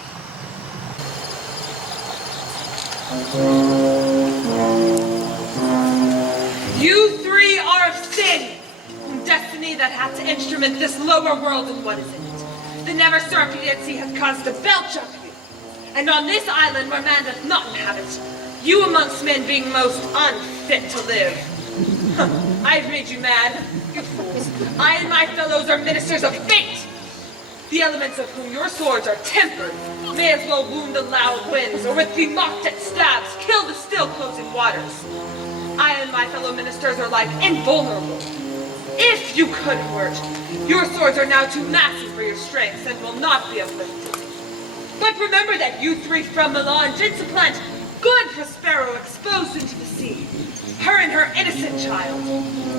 You three are of sin, whom destiny that hath to instrument this lower world and what is in it. The never serpent at sea hath caused to belch up you. And on this island where man doth not inhabit, you amongst men being most unfit to live. I've made you mad, you fools. I and my fellows are ministers of fate. The elements of whom your swords are tempered may as well wound the loud winds, or with be mocked at stabs, kill the still closing waters. I and my fellow ministers are like invulnerable. If you could hurt, your swords are now too massive for your strength and will not be uplifted. But remember that you three from Milan did supplant good Prospero exposed into the sea, her and her innocent child,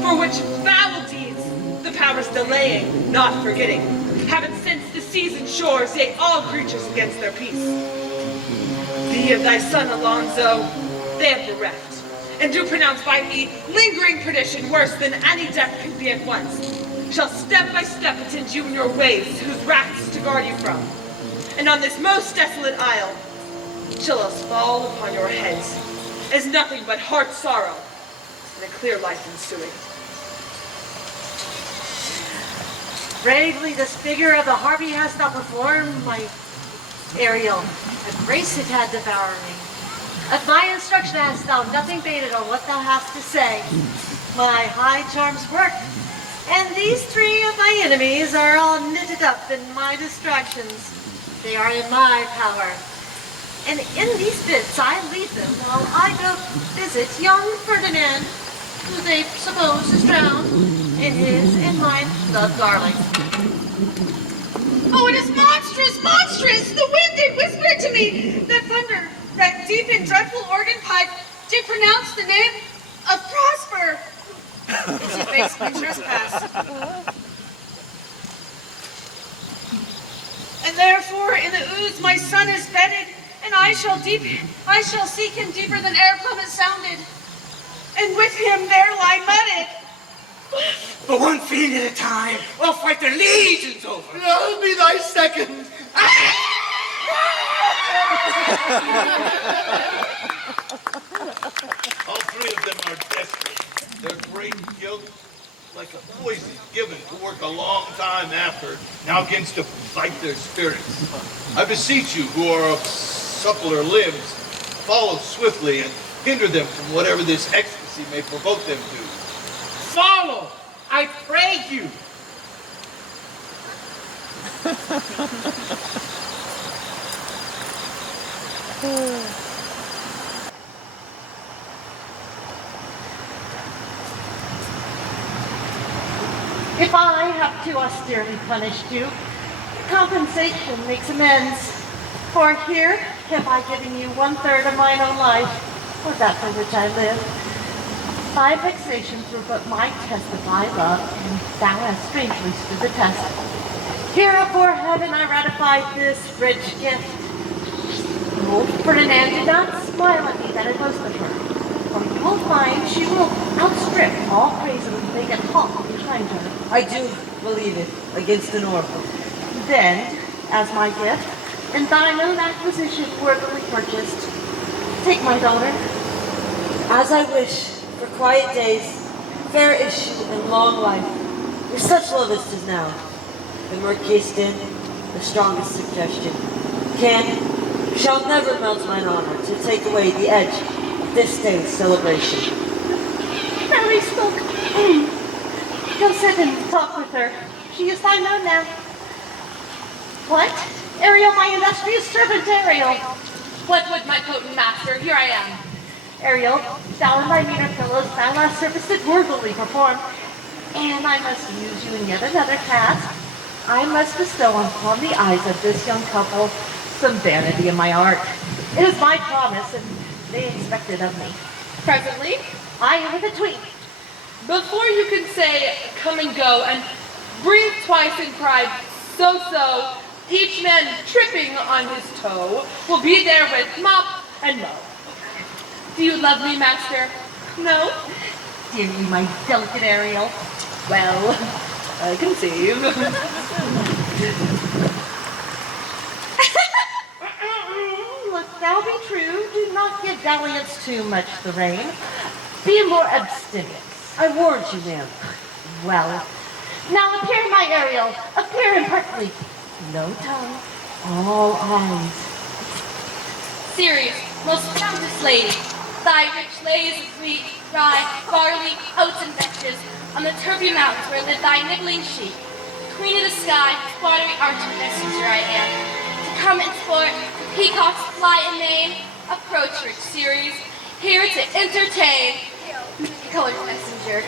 for which foul deeds the powers delaying, not forgetting, have incensed the seas and shores, yea, all creatures against their peace. Thee of thy son Alonso they have bereft, and do pronounce by me lingering perdition worse than any death can be at once, shall step by step attend you in your ways, whose wraths to guard you from. And on this most desolate isle shall us fall upon your heads, as nothing but heart sorrow and a clear life ensuing. Bravely this figure of the Harpy hast thou performed, my Ariel. A grace it had devoured me. At my instruction hast thou nothing bated on what thou hast to say. My high charms work, and these three of my enemies are all knitted up in my distractions. They are in my power. And in these bits I lead them while I go visit young Ferdinand, who they suppose is drowned in his and mine love darling. Oh, it is monstrous, monstrous! The wind did whisper to me. The thunder, that deep and dreadful organ pipe, did pronounce the name of Prosper. It's a base my trespass. And therefore in the ooze my son is bedded, and I shall seek him deeper than e'er plummet sounded, and with him there lie mudded. But one fiend at a time, we'll fight their legions over. I'll be thy second. All three of them are desperate. Their great guilt, like a poison given to work a long time after, now begins to fight their spirits. I beseech you, who are of suppler limbs, follow swiftly and hinder them from whatever this ecstasy may provoke them to. Follow, I pray you. If I have too austerely punished you, compensation makes amends. For here have I given you 1/3 of mine own life, or that for which I live. Thy vexations were but my test of thy love, and thou hast strangely stood the test. Here afore heaven I ratified this rich gift. Old Ferdinand did not smile at me that I boasted her, for you will find she will outstrip all praise and make it halt behind her. I do believe it, against an oracle. Then, as my gift, and thine own acquisition worthily purchased, take my daughter. As I wish, for quiet days, fair issue, and long life, with such love as 'tis now, the murkiest in, the strongest suggestion, shall never melt mine honor to take away the edge of this day's celebration. Fairly spoke. go sit and talk with her. She is thine own now. What? Ariel, my industrious servant Ariel. What would my potent master? Here I am. Ariel, thou and thy meaner fellows thy last service did worthily perform, and I must use you in yet another task. I must bestow upon the eyes of this young couple some vanity in my art. It is my promise, and they expect it of me. Presently, I am with a tweet. before you can say come and go and breathe twice and cry so, each man tripping on his toe will be there with mop and mow. Do you love me, master? No? Dearly, my delicate Ariel. Well, I conceive. Look, thou be true. Do not give dalliance too much the rein. Be more abstemious. I warned you, ma'am. Well, now appear, my Ariel. Appear impertly. No tongue, all eyes. Ceres, most countess lady, thy rich lays of wheat, rye, barley, oats, and vetches, on the turfy mountains where live thy nibbling sheep. Queen of the sky, watery arch messenger I am. To come and sport, the peacocks fly in name. Approach, rich Ceres, here to entertain. Colored messenger,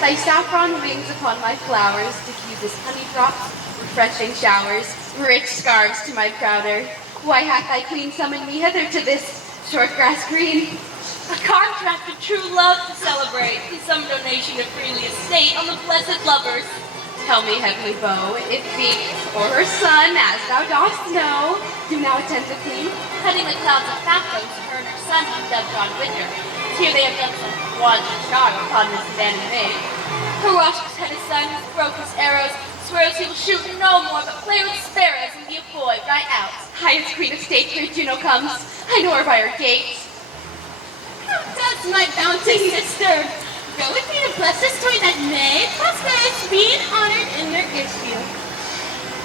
thy saffron wings upon my flowers diffuse as honey drops, refreshing showers, rich scarves to my crowder. Why hath thy queen summoned me hither to this short grass green? A contract of true love to celebrate, and some donation of freely estate on the blessed lovers. Tell me, heavenly beau, if thee or her son, as thou dost know, do now attend the queen, cutting the clouds of phantoms to her and her son who dubbed John Winter. Here they have done some wanton charm upon this abandoned maid. Her watch's head his son, broke his arrows, swears he will shoot no more, but play with sparrows and be a boy right out. Highest queen of state, here Juno comes. I know her by her gait. How does my bounty sister? Go with me to bless this toy that may prosperous be and honored in their issue.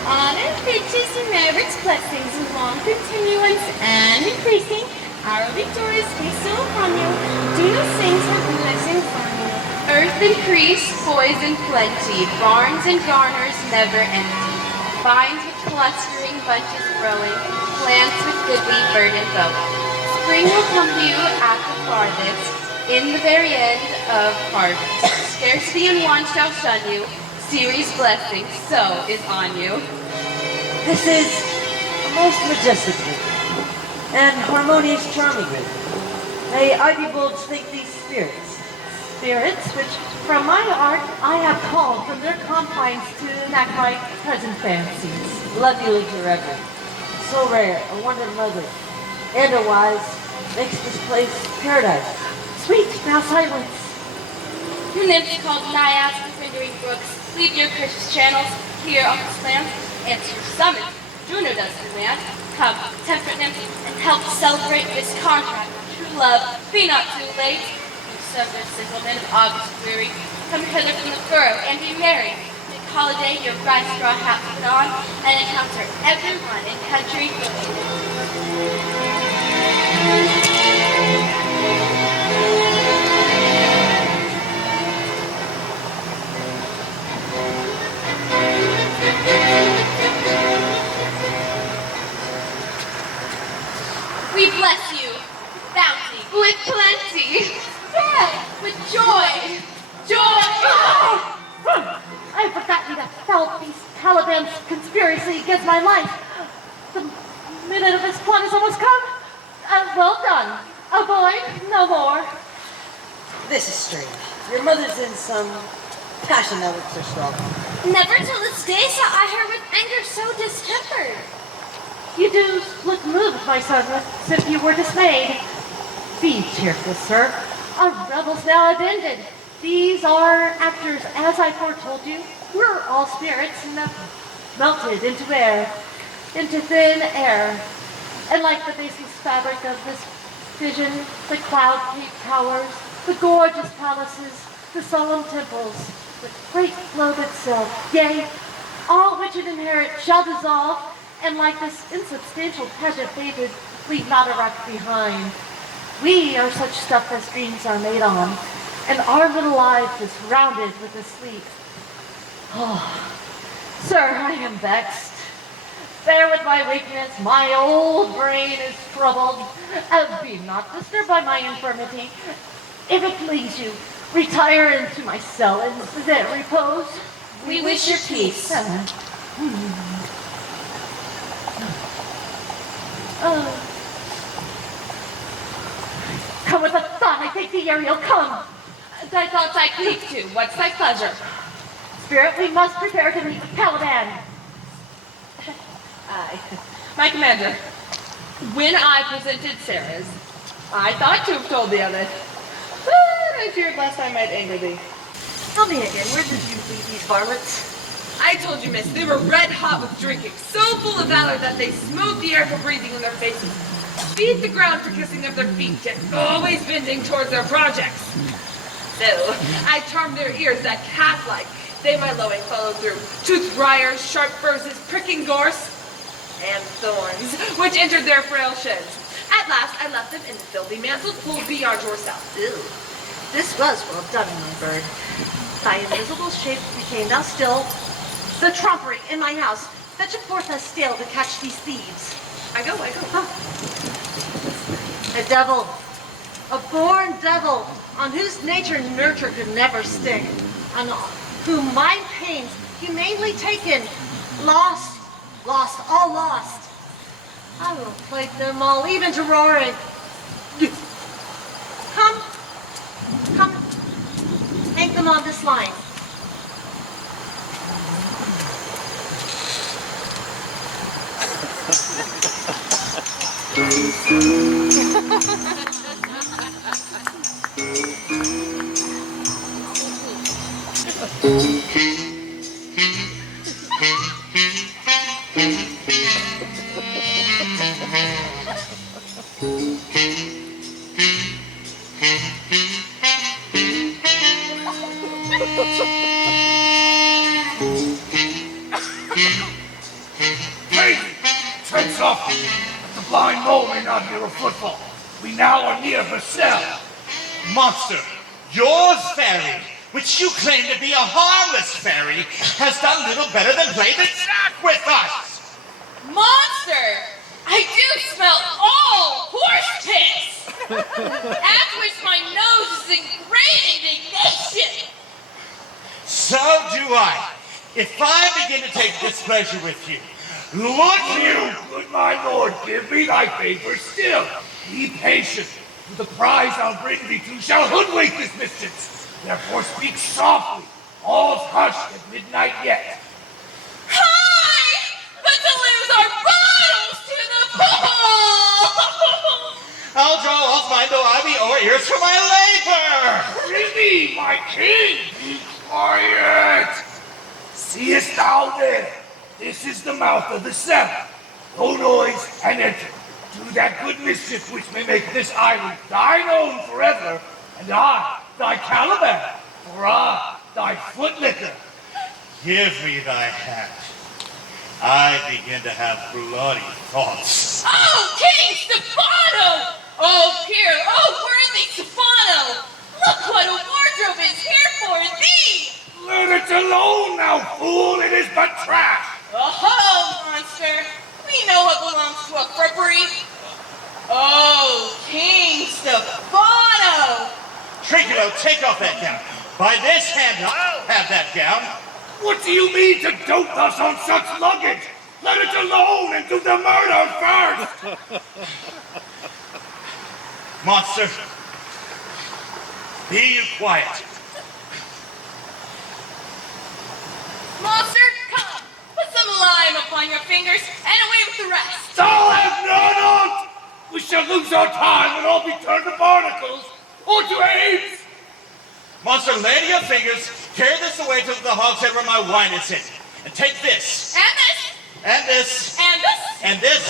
Honor, riches, and merits, blessings, and long continuance and increasing. Our victorious peace so upon you. Juno sings her blessings on you. Earth increase, boys in plenty, barns and garners never empty. Vines with clustering bunches growing, plants with goodly burden going. Spring will come to you at the farthest, in the very end of harvest. Scarcity and want shall shun you. Ceres' blessing so is on you. This is a most majestic rhythm and harmonious, charming rhythm. May I divulge think these spirits? Spirits which, from my art, I have called from their confines to enact my present fancies. Lovely to reverend, so rare, a wonder lovely, and a wise, makes this place paradise. Sweet, now silence. The nymphs called naiads and rendering brooks, leave your precious channels here on this land. Answer your summons. Juno does command. Come, temperate nymph, and help celebrate this contract. True love, be not too late. You sober single men of August weary, come hither from the furrow and be merry. Make holiday your bright straw hats put on, and encounter everyone in country. We bless you with bounty, with plenty, with joy, joy. I have forgotten that foul beast Caliban's conspiracy against my life. The minute of his plot has almost come. Well done. Avoid no more. This is strange. Your mother's in some passion that looks so strong. Never till this day saw I her with anger so distempered. You do look moved, my son, as if you were dismayed. Be cheerful, sir. Our revels now have ended. These are actors, as I foretold you. We're all spirits and have melted into air, into thin air. And like the baseless fabric of this vision, the cloud-capped towers, the gorgeous palaces, the solemn temples, the great globe itself, yea, all which it inherit shall dissolve, and like this insubstantial pageant faded, leave not a rock behind. We are such stuff as dreams are made on, and our little life is rounded with a sleep. Oh, sir, I am vexed. Bear with my weakness, my old brain is troubled. Be not disturbed by my infirmity. If it please you, retire into my cell and there repose. We wish you peace. Come with a thought, I take the Ariel, come. Thy thoughts I cleave to. What's thy pleasure? Spirit, we must prepare to meet the Caliban. Aye. My commander, when I presented Sarah's, I thought to have told thee of it. But I feared lest I might anger thee. Tell me again, where did you leave these varlets? I told you, miss, they were red hot with drinking, so full of valor that they smote the air for breathing in their faces, beat the ground for kissing of their feet, yet always bending towards their projects. So, I charmed their ears that cat-like they my lowing followed through, toothed briars, sharp furzes, pricking gorse, and thorns, which entered their frail sheds. At last, I left them in the filthy mantled pool beyond yourself. Ew. This was well done, my bird. Thy invisible shape became thou still. The trumpery in my house, fetch forth a stale to catch these thieves. I go. Huh. A devil, a born devil, on whose nature nurture could never stick, and whom my pains humanely taken, lost, all lost. I will plague them all, even to roaring. Come, hang them on this line. Tread softly. The blind mole may not hear a footfall. We now are near her cell. Monster, your fairy, which you claim to be a harmless fairy, has done little better than play the sack with us. Monster! I do smell all horse piss! At which my nose is in great indignation! So do I. If I begin to take displeasure with you, look you! Good my lord, give me thy favor still. Be patient. For the prize I'll bring thee to shall hoodwink this mischief. Therefore speak softly. All's hushed at midnight yet. Hi! But to lose our bottles to the pool! I'll draw off mine though I be o'er ears for my labor! Prithee, my king, be quiet. Seest thou there? This is the mouth of the cellar. No noise and enter. Do that good mischief which may make this island thine own forever, and I, thy Caliban, for I, thy footlicker. Give me thy hat. I begin to have bloody thoughts. Oh, King Stefano! Oh, here, worthy Stefano! Look what a wardrobe is here for thee! Let it alone now, fool. It is but trash. Oh, monster! We know what belongs to a frippery. Oh, King Stefano! Trinculo, take off that gown. By this hand, I'll have that gown. What do you mean to dote us on such luggage? Let it alone and do the murder first. Monster, be you quiet. Monster, come! Put some lime upon your fingers and away with the rest! Thou have none on't! We shall lose our time and all be turned to barnacles or to apes! Monster, lay to your fingers, carry this away to the hogshead where my wine is hidden. And take this. And this! And this. And this! And this.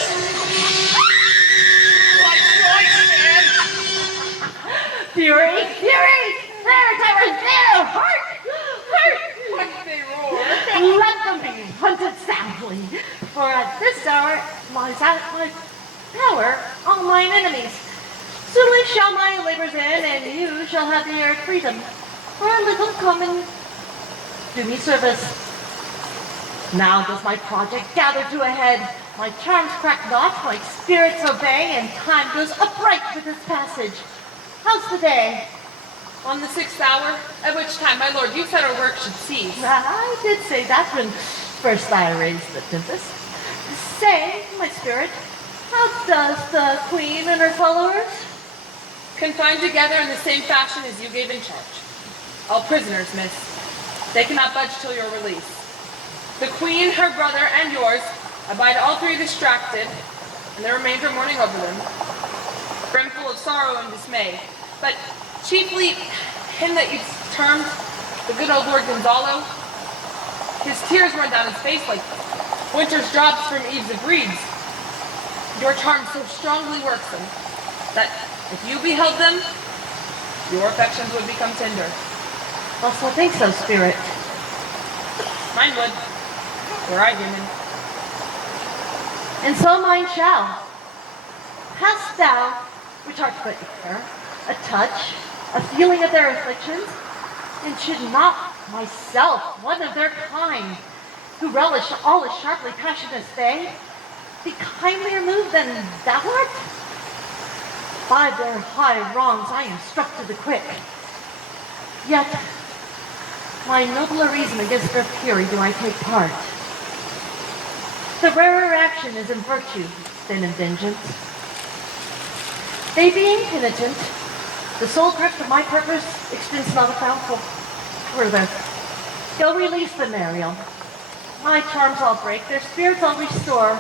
What choice, man? Fury! There, heart! What did they roar? Let them be hunted soundly, for at this hour lies at my power all mine enemies. Soonly shall my labors end, and you shall have your freedom. For a little come and do me service. Now does my project gather to a head. My charms crack not, my spirits obey, and time goes upright with its passage. How's the day? On the 6th hour, at which time, my lord, you said our work should cease. I did say that when first I raised the Tempest. Say, my spirit, how does the queen and her followers? Confined together in the same fashion as you gave in charge. All prisoners, miss. They cannot budge till your release. The queen, her brother, and yours abide all three distracted, and there remains her mourning over them, brimful of sorrow and dismay. But chiefly him that you termed the good old Lord Gonzalo. His tears run down his face like winter's drops from eaves of reeds. Your charm so strongly works them that if you beheld them, your affections would become tender. Also think so, spirit. Mine would, were I human. And so mine shall. Hast thou, which art but air, a touch, a feeling of their afflictions, and should not myself, one of their kind, who relish all as sharply passionate as they, be kindlier moved than thou art? By their high wrongs I am struck to the quick. Yet, my nobler reason against their fury do I take part. The rarer action is in virtue than in vengeance. They being penitent, the sole drift of my purpose extends not a foul further. Go release them, Ariel. My charms I'll break, their spirits I'll restore,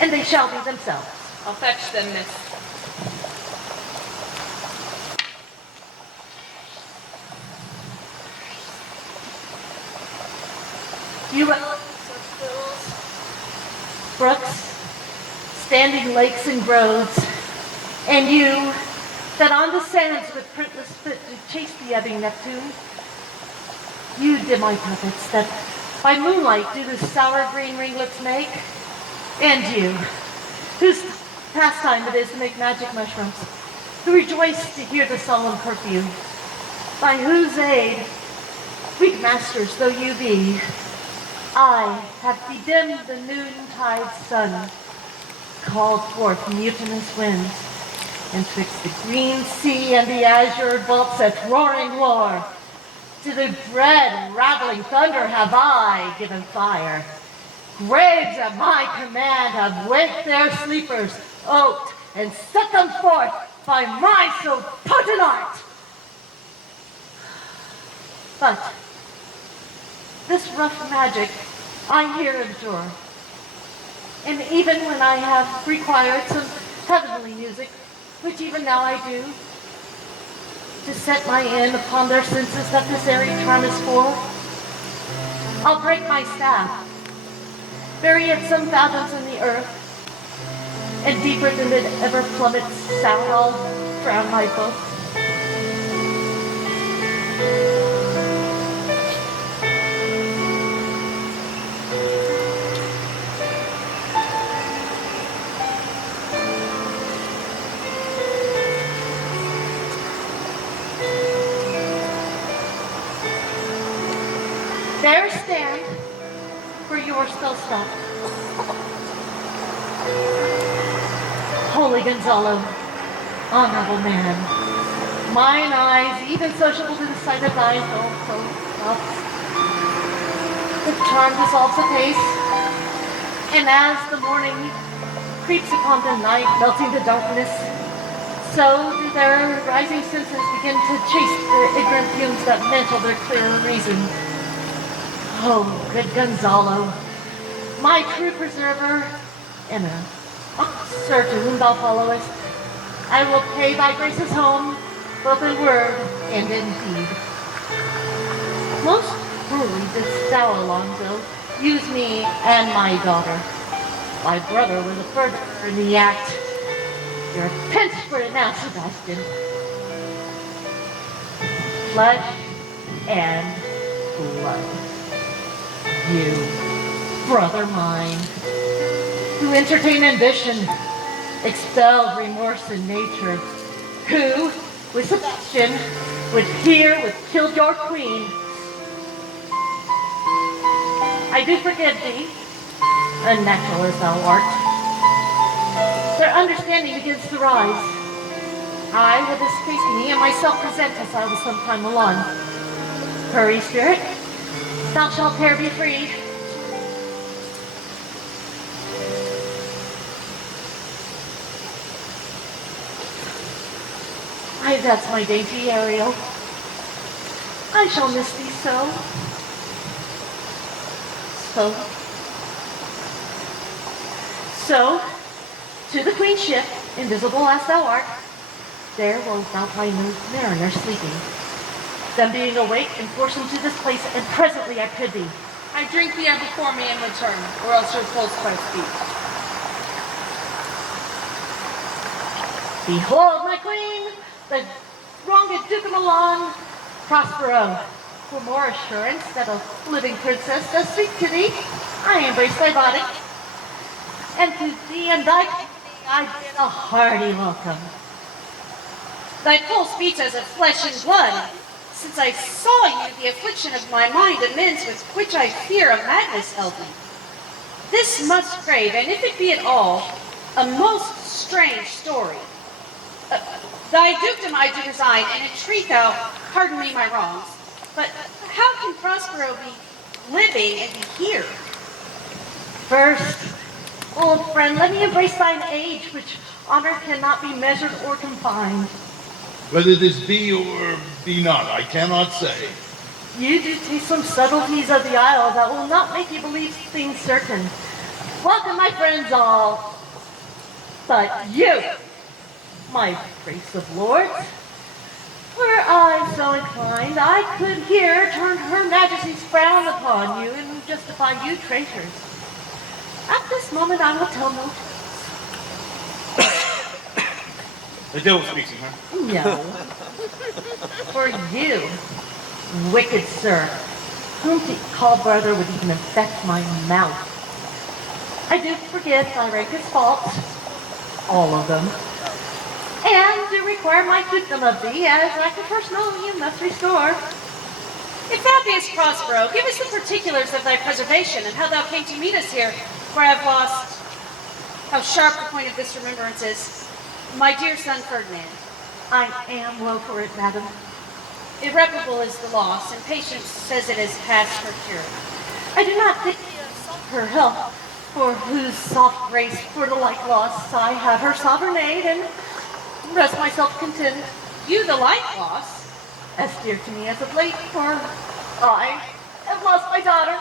and they shall be themselves. I'll fetch them, miss. You elements of hills, brooks, standing lakes and groves, and you that on the sands with printless foot do chase the ebbing Neptune, you dim my puppets that by moonlight do the sour green ringlets make, and you, whose pastime it is to make magic mushrooms, who rejoice to hear the solemn perfume, by whose aid, weak masters though you be, I have bedimmed the noontide sun, called forth mutinous winds, and twixt the green sea and the azure vault set roaring war. To the dread and rattling thunder have I given fire. Graves at my command have waked their sleepers, oaked, and set them forth by my so potent art. But this rough magic I here endure. And even when I have required some heavenly music, which even now I do, to set my end upon their senses that this airy charm is for, I'll break my staff, bury it some fathoms in the earth, and deeper than it ever plummets sound, I'll drown my book. There stand, for your spell stop. Holy Gonzalo, honorable man, mine eyes, even sociable to the sight of thine own thoughts. The charm dissolves apace, and as the morning creeps upon the night, melting the darkness, so do their rising senses begin to chase the ignorant fumes that mantle their clearer reason. Oh, good Gonzalo, my true preserver, and a officer to whom thou followest, I will pay thy graces home, both in word and in deed. Most cruelly didst thou, Alonso, use me and my daughter. My brother was a further in the act. You're pinched for it now, Sebastian. Flesh and blood. You, brother mine, who entertain ambition, expelled remorse in nature, who, with Sebastian, would here with killed your queen. I do forgive thee, unnatural as thou art. Their understanding begins to rise. I will disgrace me and myself present as I was sometime alone. Hurry, spirit, thou shalt here be free. Ay, that's my dainty Ariel. I shall miss thee so. So, to the Queen's ship, invisible as thou art, there wilt thou find no mariner sleeping. Then being awake, enforce him to this place, and presently I bid thee. I drink the air before me in return, or else your pulse quite speak. Behold, my queen, the wronged Duke of Milan, Prospero. For more assurance that a living princess does speak to thee, I embrace thy body, and to thee and thy company I bid a hearty welcome. Thy pulse beats as of flesh and blood. Since I saw you, the affliction of my mind amends with which I fear a madness held me. This must crave, and if it be at all, a most strange story. Thy dukedom I do resign, and entreat thou pardon me my wrongs. But how can Prospero be living and be here? First, old friend, let me embrace thine age, which honor cannot be measured or confined. Whether this be or be not, I cannot say. You do taste some subtleties of the isle that will not make you believe things certain. Welcome, my friends all. But you, my brace of lords, were I so inclined, I could here turn Her Majesty's frown upon you and justify you traitors. At this moment, I will tell no The devil speaks in her. No. For you, wicked sir, whom to call brother would even infect my mouth. I do forgive thy rankest faults, all of them, and do require my dukedom of thee, as I can first know you must restore. If thou beest Prospero, give us the particulars of thy preservation, and how thou came to meet us here, where I have lost, how sharp the point of this remembrance is, my dear son Ferdinand. I am woe for it, madam. Irreparable is the loss, and patience says it is past her cure. I do not think of her health, for whose soft grace for the like loss I have her sovereign aid, and rest myself content. You the like loss? As dear to me as of late, for I have lost my daughter.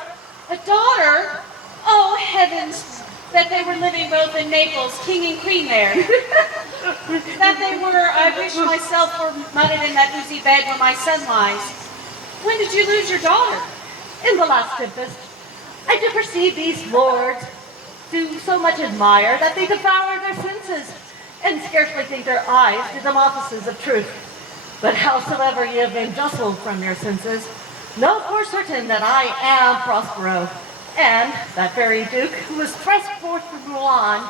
A daughter? Oh, heavens! That they were living both in Naples, king and queen there. That they were, I wish myself were mudded in that oozy bed where my son lies. When did you lose your daughter? In the last tempest. I do perceive these lords do so much admire that they devour their senses, and scarcely think their eyes do them offices of truth. But howsoever ye have been jostled from your senses, know for certain that I am Prospero, and that very duke who was thrust forth from Milan,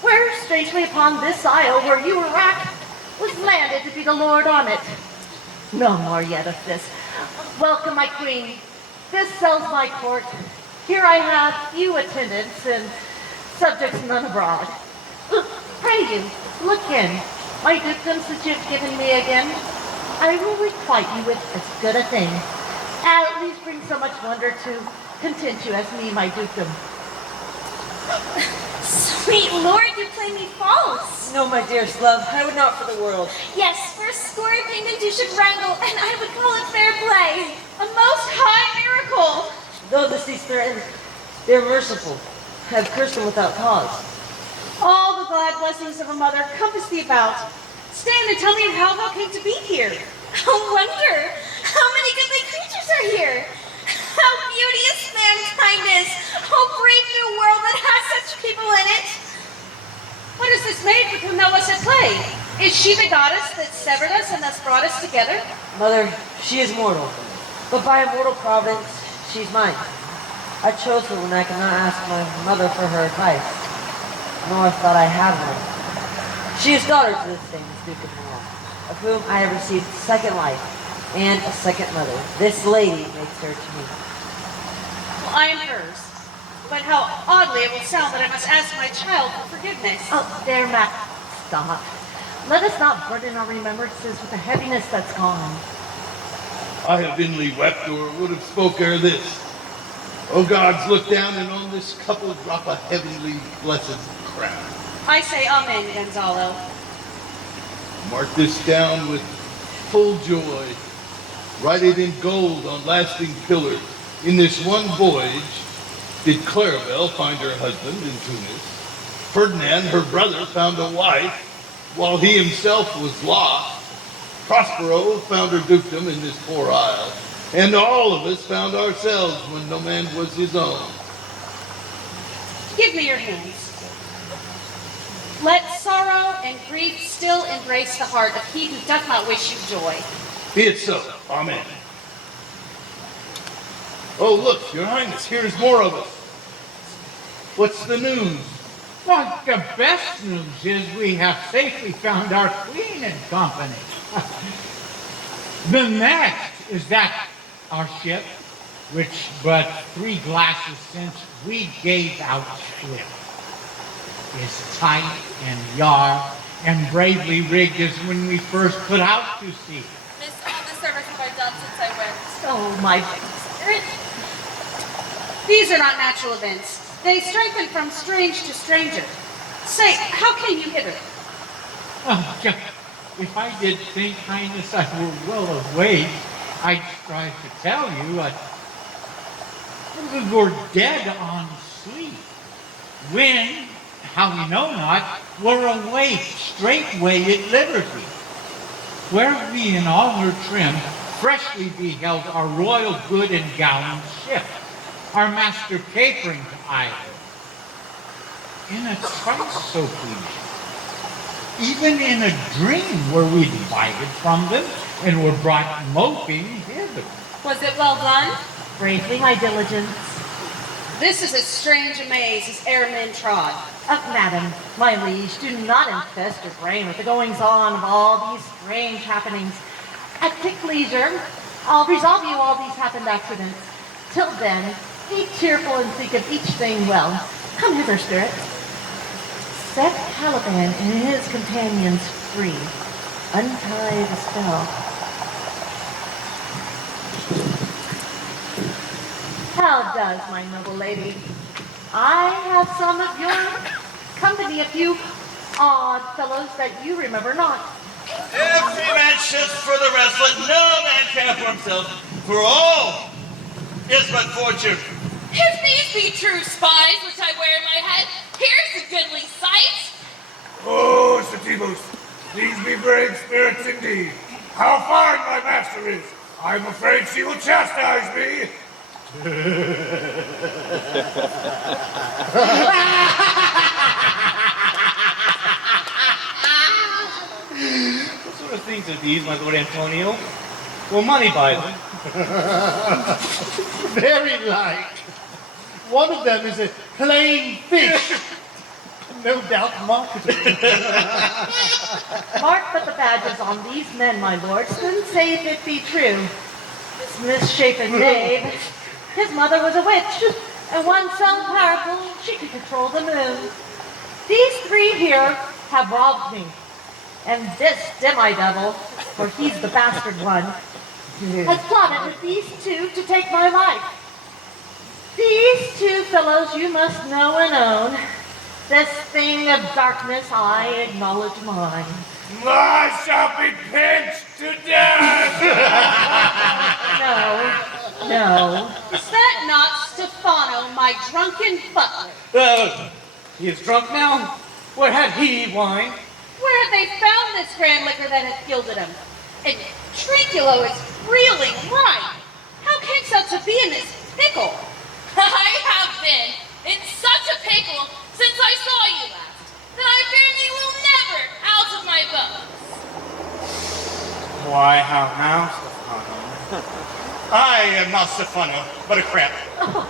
where strangely upon this isle where you were wracked, was landed to be the lord on it. No more yet of this. Welcome, my queen. This sells my court. Here I have few attendants and subjects none abroad. Pray you, look in. My dukedoms that you've given me again, I will requite you with as good a thing. At least bring so much wonder to content you as me, my dukedom. Sweet lord, you play me false. No, my dearest love, I would not for the world. Yes, for a score of England you should wrangle, and I would call it fair play. A most high miracle. Though the seas threaten, they're merciful. Have cursed them without cause. All the glad blessings of a mother compass thee about. Stand and tell me how thou came to be here. Oh, wonder! How many goodly creatures are here! How beauteous mankind is! Oh, brave new world that has such people in it! What is this maid with whom thou wast at play? Is she the goddess that severed us and thus brought us together? Mother, she is mortal, but by a mortal providence, she's mine. I chose her when I could not ask my mother for her advice, nor thought I had one. She is daughter to this famous Duke of Milan, of whom I have received second life and a second mother. This lady makes her to me. I am hers. But how oddly it will sound that I must ask my child for forgiveness. Oh, there, Matt. Stop. Let us not burden our remembrances with the heaviness that's gone. I have inly wept or would have spoke ere this. O gods, look down and on this couple drop a heavenly blessed crown. I say amen, Gonzalo. Mark this down with full joy. Write it in gold on lasting pillars. In this one voyage did Claribel find her husband in Tunis. Ferdinand, her brother, found a wife, while he himself was lost. Prospero found her dukedom in this poor isle. And all of us found ourselves when no man was his own. Give me your hands. Let sorrow and grief still embrace the heart of he who doth not wish you joy. Be it so. Amen. Oh, look, your highness, here's more of us. What's the news? Well, the best news is we have safely found our queen and company. The next is that our ship, which but 3 glasses since we gave out slip, is tight and yard and bravely rigged as when we first put out to sea. Miss, all the service have I done since I went. Oh, my spirit. These are not natural events. They strengthen from strange to stranger. Say, how came you hither? Oh, if I did think, highness, I were well awake, I'd strive to tell you, we were dead on sleep. When, how we know not, were awake straightway at liberty, where we in all her trim freshly beheld our royal good and gallant ship, our master capering to idle. In a trice so pleasing, even in a dream were we divided from them, and were brought moping hither. Was it well done? Bravely, my diligence. This is as strange a maze as e'er men trod. Madam, my liege, do not infest your brain with the goings-on of all these strange happenings. At quick leisure, I'll resolve you all these happened accidents. Till then, be cheerful and think of each thing well. Come hither, spirit. Set Caliban and his companions free. Untie the spell. How does my noble lady? I have some of your company, a few odd fellows that you remember not. Every man shifts for the rest, let no man care for himself, for all is but fortune. If these be true spies which I wear in my head, here's a goodly sight. Oh, Satibus, these be brave spirits indeed. How fine my master is. I'm afraid she will chastise me. What sort of things are these, my Lord Antonio? Will money buy them? Very like. One of them is a plain fish. No doubt marketed. Mark but the badges on these men, my lords, then say if it be true. This misshapen knave, his mother was a witch, and one so powerful she could control the moon. These 3 here have robbed me, and this demi-devil, for he's the bastard one, has plotted with these 2 to take my life. These 2 fellows you must know and own. This thing of darkness I acknowledge mine. I shall be pinched to death! No. Is that not Stefano, my drunken butler? He is drunk now? Where had he wine? Where have they found this grand liquor that hath gilded him? And Trinculo is reeling right. How camest thou to be in this pickle? I have been in such a pickle since I saw you last, that I fear me will never out of my bones. Why, how now, Stefano? I am not Stefano, but a crab. Oh,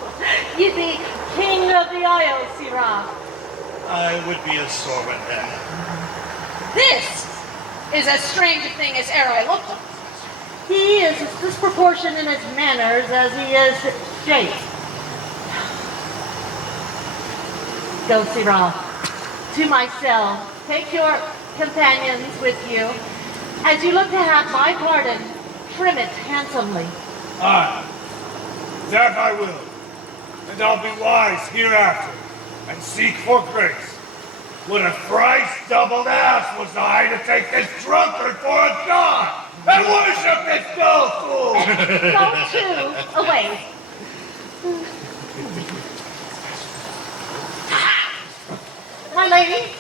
ye be king of the Isles, Sirrah. I would be a servant then. This is as strange a thing as e'er I looked on. He is as disproportioned in his manners as he is his shape. Go, Sirrah. To my cell. Take your companions with you. As you look to have my pardon, trim it handsomely. Aye, that I will. And I'll be wise hereafter, and seek for grace. What a thrice doubled ass was I to take this drunkard for a god, and worship this dull fool! Go to, away. My lady,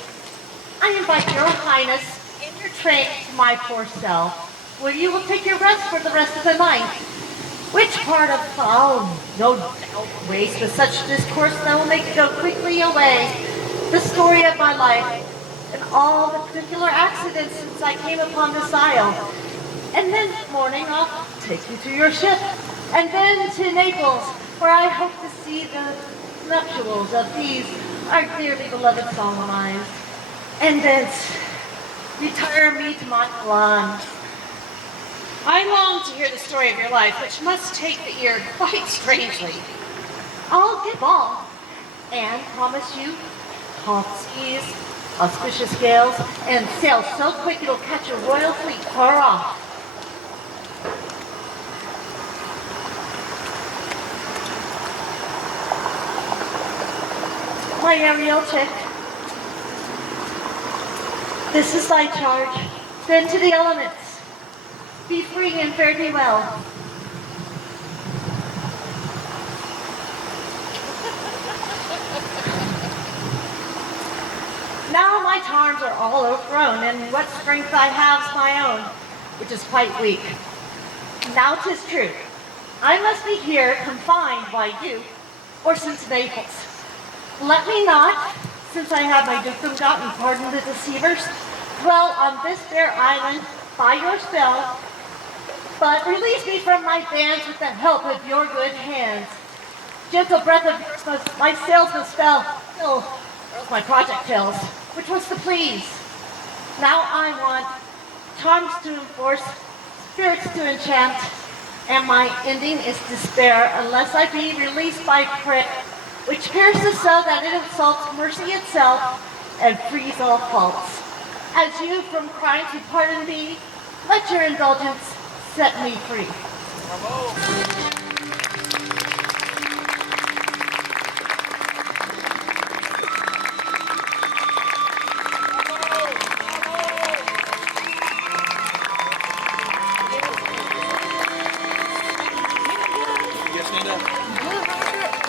I invite your highness in your train to my poor cell, where you will take your rest for the rest of the night. Which part of no doubt waste with such discourse that will make it go quickly away. The story of my life, and all the particular accidents since I came upon this isle. And then morning I'll take you to your ship, and then to Naples, where I hope to see the nuptials of these, our dearly beloved solemnized. And thence retire me to my Milan. I long to hear the story of your life, which must take the ear quite strangely. I'll give all, and promise you calm seas, auspicious gales, and sail so quick it'll catch a royal fleet far off. My Ariel chick, this is thy charge. Then to the elements. Be free and fare thee well. Now my charms are all overgrown, and what strength I have's my own, which is quite weak. Now 'tis true, I must be here confined by you, or since Naples. Let me not, since I have my dukedom gotten pardon the deceivers, dwell on this fair island by your spell, but release me from my bands with the help of your good hands. Gentle breath of yours my sails must spell. Oh, my project fails, which was to please. Now I want charms to enforce, spirits to enchant, and my ending is despair unless I be released by prayer, which pierces so that it insults mercy itself and frees all faults. As you from crimes you pardon me, let your indulgence set me free.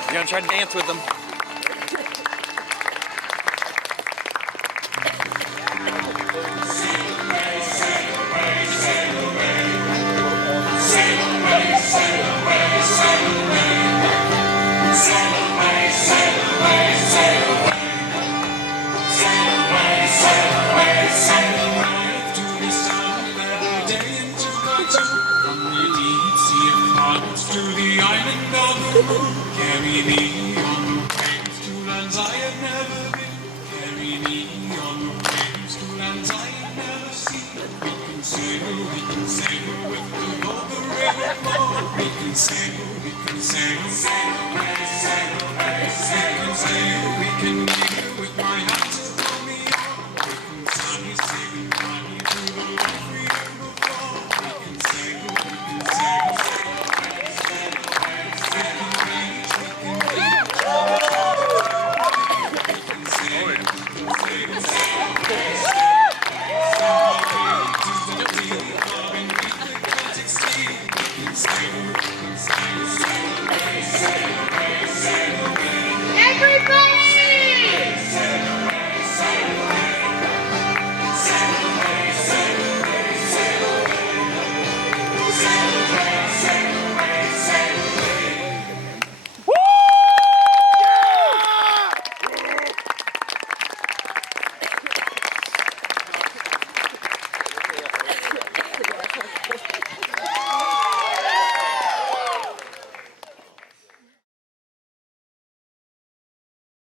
You're gonna try to dance with them. Carry me on the waves to lands I have never been. Carry me on the waves to lands I have never seen. We can sail with the river flow. We can sail, sail away.